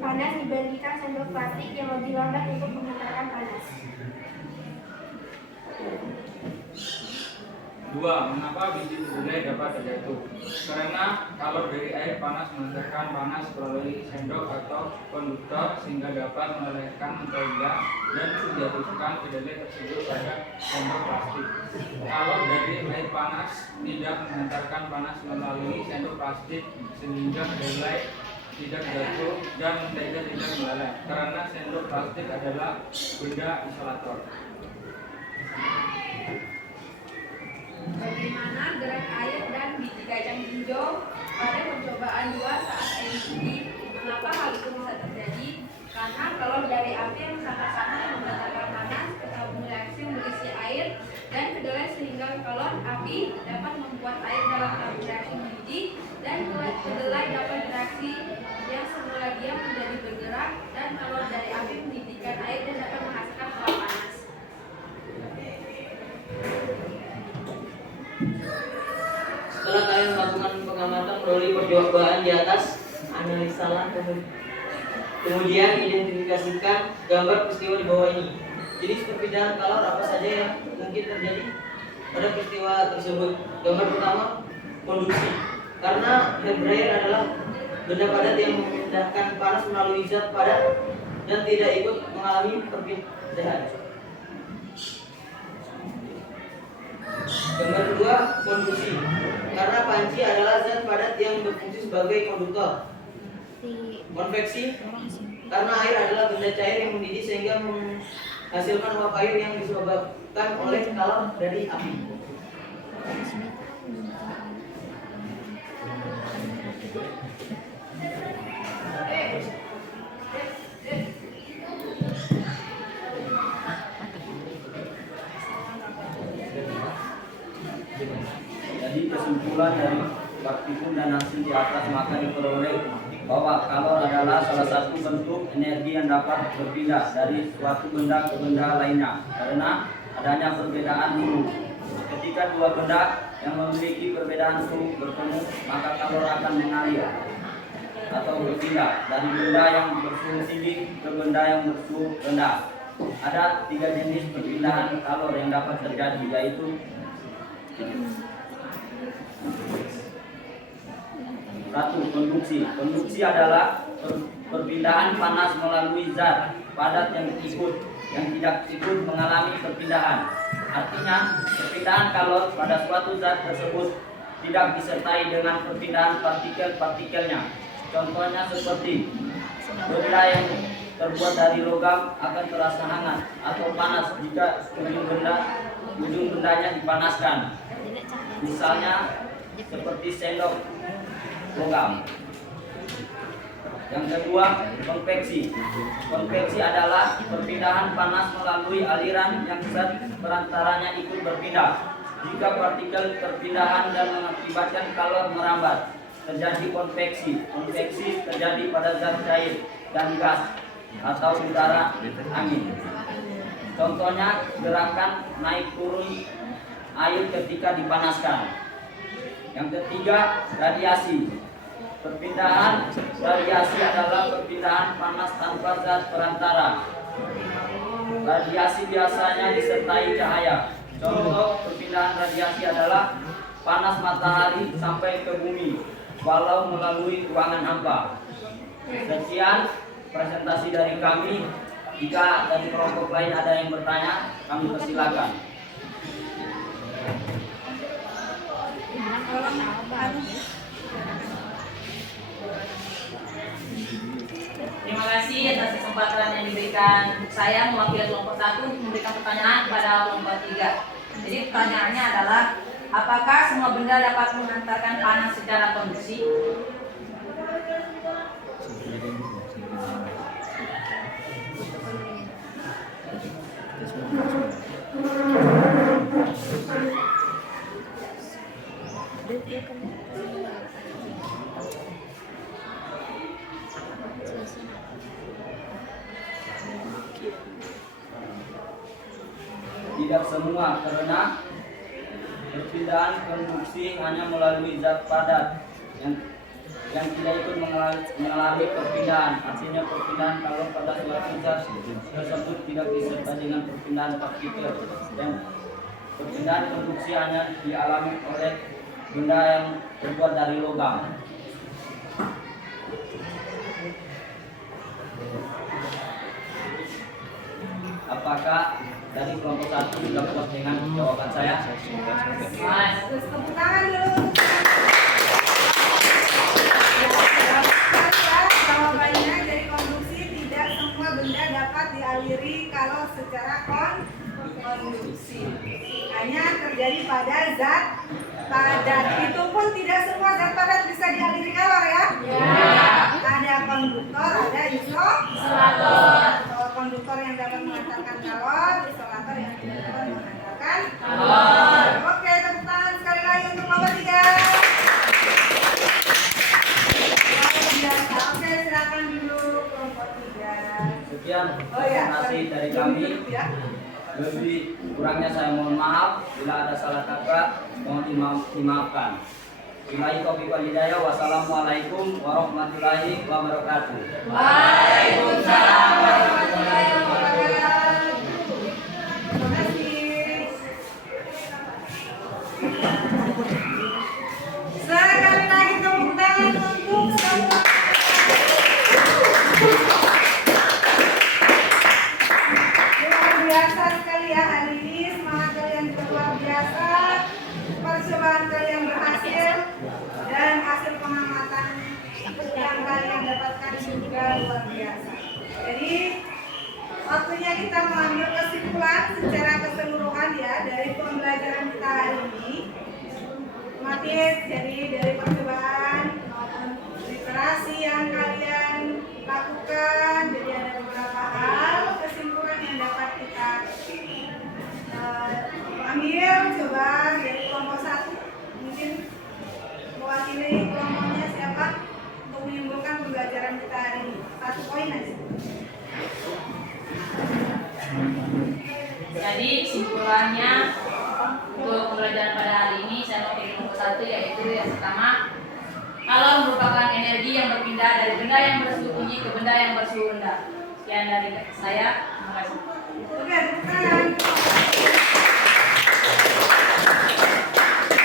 panas dibandingkan sendok plastik yang lebih lambat untuk menghantarkan panas. 2. Mengapa biji kedelai dapat terjatuh? Karena kalor dari air panas menghantarkan panas melalui sendok atau konduktor sehingga dapat melelehkan mentega dan menjatuhkan kedelai tersebut pada sendok plastik. Kalor dari air panas tidak menghantarkan panas melalui sendok plastik sehingga kedelai tidak jatuh dan mentega tidak meleleh karena sendok plastik adalah benda isolator. Bagaimana gerak air dan biji kacang hijau pada percobaan 2 saat air mendidih? Mengapa hal itu bisa terjadi? Karena kalor dari api yang sama-sama menghantarkan panas bergabung reaksi mengisi air dan kedelai sehingga kalor api dapat membuat air dalam tabung reaksi mendidih dan kedelai dapat bereaksi yang semula diam menjadi bergerak dan kalor dari api mendidihkan air dan dapat menghasilkan uap panas. Setelah kalian melakukan pengamatan melalui percobaan di atas, analisalah kemudian identifikasikan gambar peristiwa di bawah ini. Jadi perpindahan kalor apa saja yang mungkin terjadi pada peristiwa tersebut. Gambar pertama, konduksi. Karena air berair adalah benda padat yang memindahkan panas melalui zat padat dan tidak ikut mengalami perpindahan. Gambar kedua, konduksi. Karena panci adalah zat padat yang berfungsi sebagai konduktor. Konveksi. Karena air adalah benda cair yang mendidih sehingga menghasilkan uap air yang disebabkan oleh kalor dari api. Jadi kesimpulan dari praktikum dan hasil di atas maka diperoleh bahwa kalor adalah salah satu bentuk energi yang dapat berpindah dari suatu benda ke benda lainnya karena adanya perbedaan suhu. Ketika dua benda yang memiliki perbedaan suhu bertemu, maka kalor akan mengalir atau berpindah dari benda yang bersuhu tinggi ke benda yang bersuhu rendah. Ada 3 jenis perpindahan kalor yang dapat terjadi, yaitu 1. Konduksi. Konduksi adalah perpindahan panas melalui zat padat yang tidak ikut mengalami perpindahan. Artinya, perpindahan kalor pada suatu zat tersebut tidak disertai dengan perpindahan partikel-partikelnya. Contohnya seperti benda yang terbuat dari logam akan terasa hangat atau panas jika ujung bendanya dipanaskan. Misalnya seperti sendok logam. Yang kedua, konveksi. Konveksi adalah perpindahan panas melalui aliran yang zat perantaranya ikut berpindah. Jika partikel perpindahan dan mengakibatkan kalor merambat, terjadi konveksi. Konveksi terjadi pada zat cair dan gas atau udara angin. Contohnya gerakan naik turun air ketika dipanaskan. Yang ketiga, radiasi. Perpindahan radiasi adalah perpindahan panas tanpa zat perantara. Radiasi biasanya disertai cahaya. Contoh perpindahan radiasi adalah panas matahari sampai ke bumi walau melalui ruangan hampa. Sekian presentasi dari kami. Jika dari kelompok lain ada yang bertanya, kami persilakan. Terima kasih atas kesempatan yang diberikan saya mewakili kelompok 1 untuk memberikan pertanyaan kepada kelompok 3. Jadi pertanyaannya adalah, apakah semua benda dapat menghantarkan panas secara konduksi? Tidak semua, karena perpindahan konduksi hanya melalui zat padat yang tidak ikut mengalami perpindahan. Artinya perpindahan kalau pada suatu zat tersebut tidak disertai dengan perpindahan partikel. Dan perpindahan konduksi hanya dialami oleh benda yang terbuat dari logam. Apakah dari kelompok 1 sudah puas dengan jawaban saya? Terus tepuk tangan dulu. Jawabannya dari konduksi tidak semua benda dapat dialiri kalau secara konduksi. Hanya terjadi pada zat padat. Itu pun tidak semua zat padat bisa dialiri kalor ya? Ada konduktor, ada isolator. Konduktor yang dapat mengantarkan kalor, isolator yang tidak dapat mengantarkan kalor. Oke, tepuk tangan sekali lagi untuk kelompok 3. Oke, silakan duduk kelompok 3. Sekian informasi dari kami. Lebih kurangnya saya mohon maaf. Bila ada salah kata, mohon dimaafkan. Billahi taufiq wal hidayah. Wassalamualaikum warahmatullahi wabarakatuh. Waalaikumsalam warahmatullahi wabarakatuh. Terima kasih. Sekali lagi tepuk tangan untuk semua. Luar biasa sekali ya hari ini. Semangat kalian juga luar biasa. Percobaan kalian berhasil dan hasil pengamatan yang kalian dapatkan juga luar biasa. Jadi waktunya kita mengambil kesimpulan secara keseluruhan ya dari pembelajaran kita hari ini. Otomatis jadi dari percobaan maupun literasi yang kalian lakukan, jadi ada beberapa hal kesimpulan yang dapat kita ambil. Coba dari kelompok 1 mungkin mewakili kelompoknya siapa untuk menyimpulkan pembelajaran kita hari ini. 1 poin aja. Jadi kesimpulannya untuk pembelajaran pada hari ini saya mau pilih nomor 1, yaitu yang pertama, kalor merupakan energi yang berpindah dari benda yang bersuhu tinggi ke benda yang bersuhu rendah. Sekian dari saya, terima kasih. Oke, tepuk tangan.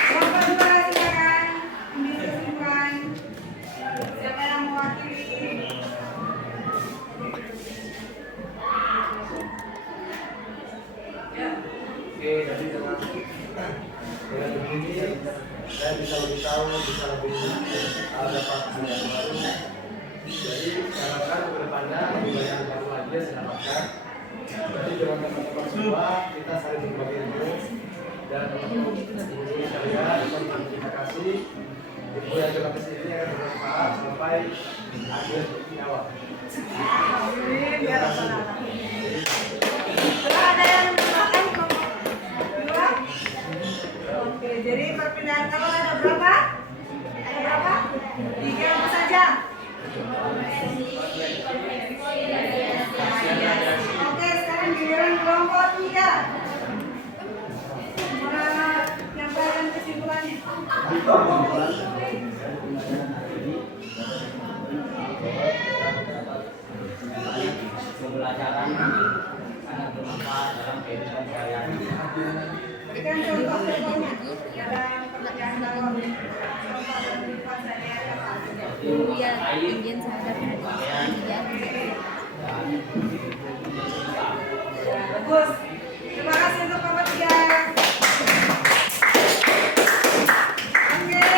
Kelompok 2 silakan ambil kesimpulan. Siapa yang mewakili? Ya. Oke, jadi dengan begini saya bisa lebih tahu, bisa lebih dapat hal yang baru. Jadi harapkan ke depannya lebih banyak baru lagi yang saya dapatkan. Jadi dengan teman-teman semua kita saling berbagi ilmu dan untuk ilmu kalian terima kasih. Ilmu yang kita kesini akan bermanfaat sampai akhir nyawa. Amin, ya Rabbal Alamin. Sudah ada yang menambahkan kelompok 2? Oke, jadi perpindahan kalor ada berapa? Ada berapa? 3 apa saja? Oke, sekarang giliran kelompok 3. Menyampaikan kesimpulannya. Pembelajaran sangat bermanfaat dalam kehidupan sehari-hari. Berikan contoh-contohnya dalam perpindahan kalor. Contoh dan kehidupan sehari-hari apa? Bagus. Terima kasih untuk kelompok 3. Oke.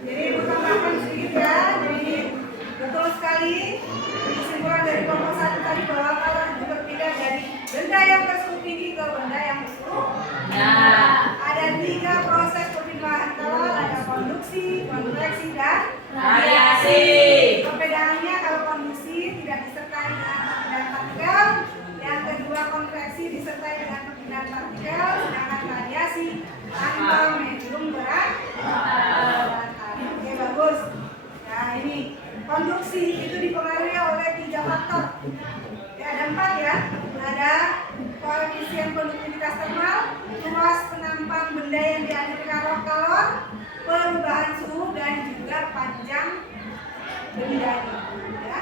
Jadi tambahkan sedikit ya. Jadi betul sekali kesimpulan dari kelompok 1 tadi bahwa kalor itu berpindah dari benda yang bersuhu tinggi ke benda yang bersuhu. Ada 3 proses perpindahan kalor, ada konduksi, konveksi, dan radiasi. Perbedaannya kalau konduksi tidak disertai dengan perpindahan partikel, yang kedua konveksi lebih dari ya.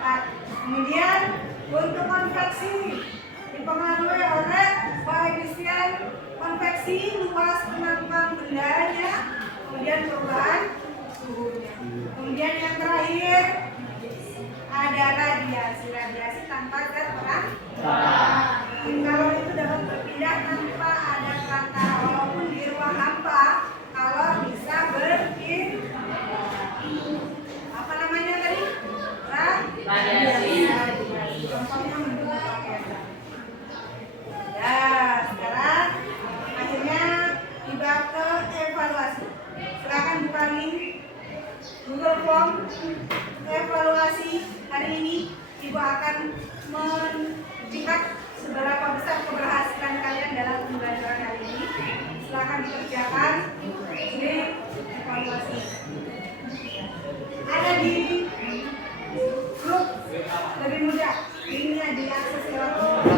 4. Kemudian untuk konveksi dipengaruhi oleh koefisien konveksi luas penambang bendanya, kemudian perubahan suhunya. Kemudian yang terakhir ada radiasi tanpa zat terang. Kalau itu dapat berpindah tanpa ada kata walaupun di ruang hampa, kalau bisa apa namanya tadi? Radiasi. Contohnya mendukung pakai. Ya, sekarang akhirnya tiba ke evaluasi. Silakan buka link Google Form evaluasi. Hari ini Ibu akan mencatat seberapa besar keberhasilan kalian dalam pembelajaran hari ini. Silakan dikerjakan. Ini evaluasi. Ada di grup lebih mudah. Linknya diakses lewat Oke.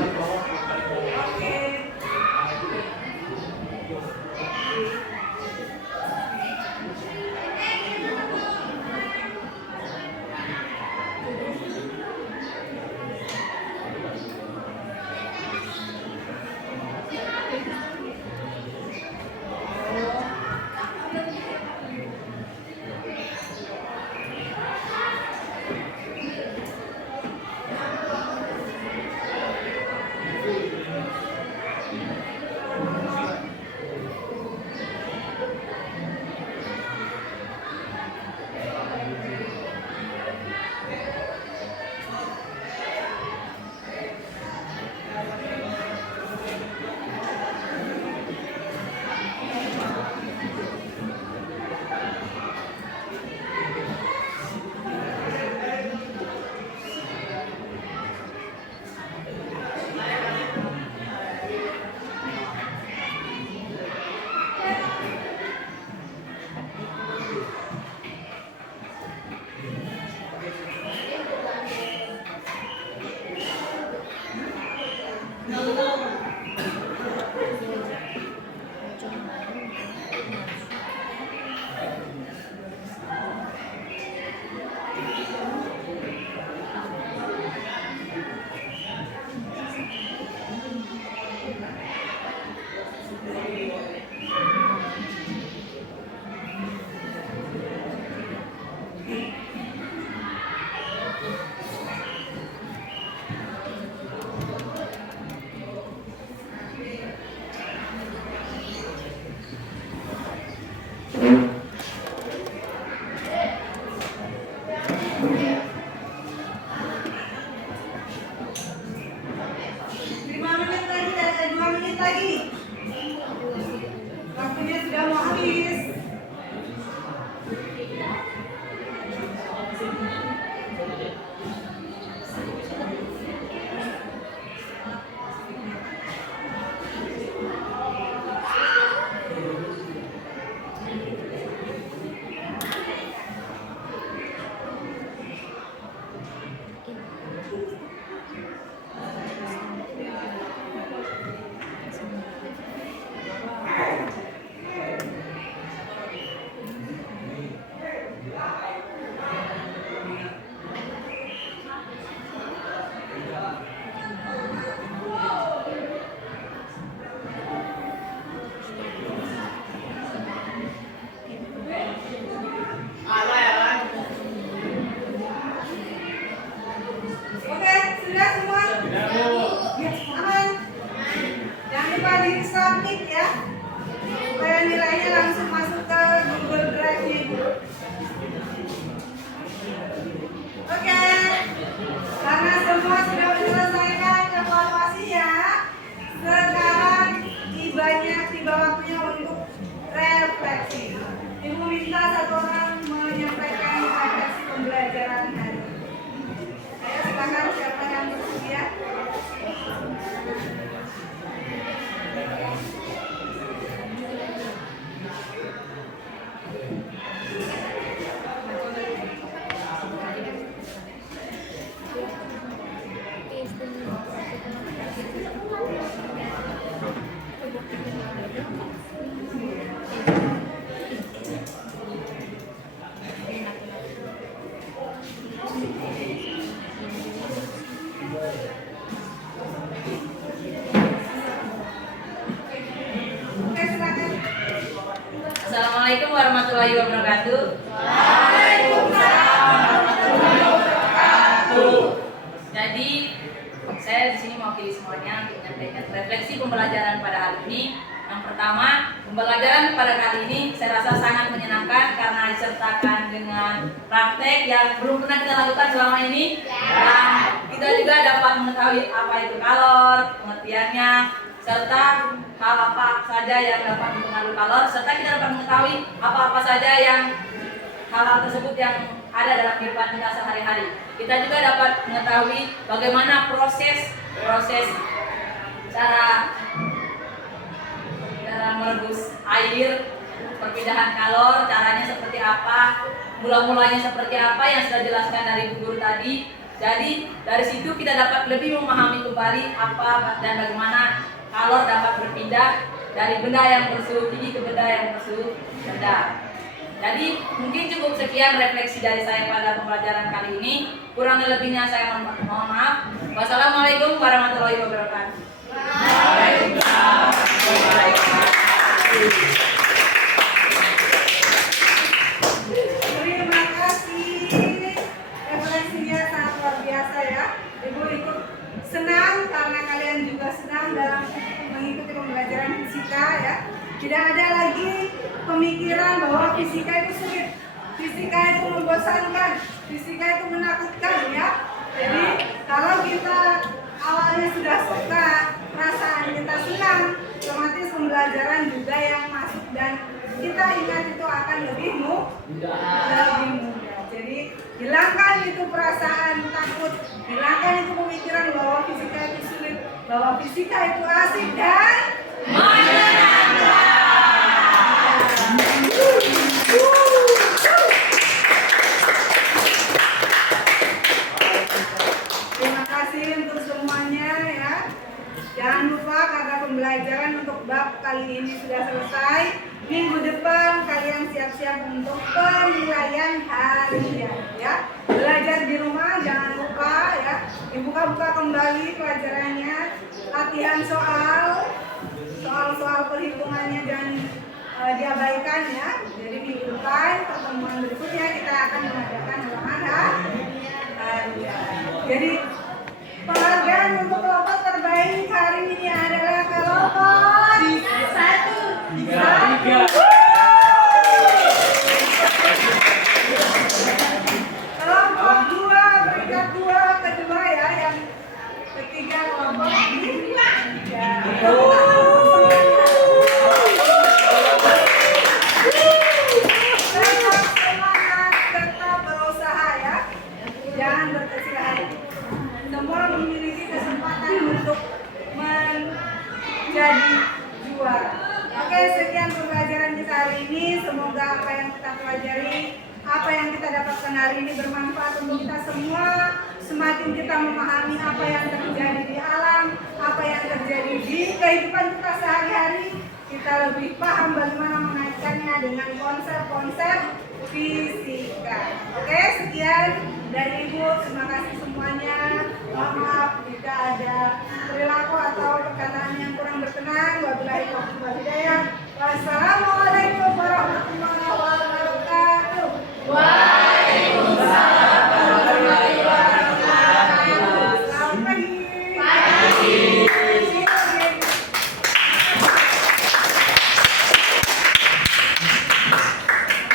Assalamualaikum warahmatullahi wabarakatuh. Jadi saya di sini mewakili semuanya untuk menyampaikan refleksi pembelajaran pada hari ini. Yang pertama, pembelajaran pada kali ini saya rasa sangat menyenangkan karena disertakan dengan praktek yang belum pernah kita lakukan selama ini. Dan kita juga dapat mengetahui apa itu kalor, pengertiannya, serta hal apa saja yang dapat mempengaruhi kalor, serta kita dapat mengetahui apa-apa saja yang hal-hal tersebut yang ada dalam kehidupan kita sehari-hari. Kita juga dapat mengetahui bagaimana proses cara merebus air, perpindahan kalor, caranya seperti apa, mula-mulanya seperti apa yang sudah dijelaskan dari Bu Guru tadi. Jadi dari situ kita dapat lebih memahami kembali apa dan bagaimana kalor dapat berpindah dari benda yang bersuhu tinggi ke benda yang bersuhu rendah. Jadi mungkin cukup sekian refleksi dari saya pada pembelajaran kali ini. Kurang lebihnya saya mohon maaf. Wassalamualaikum warahmatullahi wabarakatuh. Terima kasih. Refleksinya sangat luar biasa ya. Ibu ikut senang karena kalian juga senang dalam mengikuti pembelajaran fisika ya. Tidak ada lagi pemikiran bahwa fisika itu sulit, fisika itu membosankan, fisika itu menakutkan ya. Jadi kalau kita awalnya sudah suka, perasaan kita senang, otomatis pembelajaran juga yang masuk dan kita ingat itu akan lebih mudah. Jadi hilangkan itu perasaan takut, hilangkan itu pemikiran bahwa fisika itu sulit, bahwa fisika itu asik dan menyenangkan. Terima kasih untuk semuanya ya. Jangan lupa karena pembelajaran untuk bab kali ini sudah selesai. Minggu depan kalian siap-siap untuk penilaian harian ya. Belajar di rumah jangan lupa ya. Dibuka-buka kembali pelajarannya. Latihan soal-soal perhitungannya jangan diabaikan ya. Jadi minggu depan pertemuan berikutnya kita akan mengadakan ulangan harian. Jadi penghargaan untuk kelompok terbaik hari ini adalah kelompok 1. Kelompok 2 peringkat 2 kedua ya, yang ketiga kelompok 3. Semangat, tetap berusaha ya, jangan berkecil hati. Semua memiliki kesempatan untuk menjadi juara. Oke, sekian pembelajaran kita hari ini. Semoga apa yang kita pelajari, apa yang kita dapatkan hari ini bermanfaat untuk kita semua. Semakin kita memahami apa yang terjadi di alam, apa yang terjadi di kehidupan kita sehari-hari, kita lebih paham bagaimana mengaitkannya dengan konsep-konsep fisika. Oke, sekian dari Ibu. Terima kasih semuanya. Maaf jika ada perilaku atau perkataan yang kurang berkenan. Wabillahi taufiq wal hidayah. Wassalamualaikum.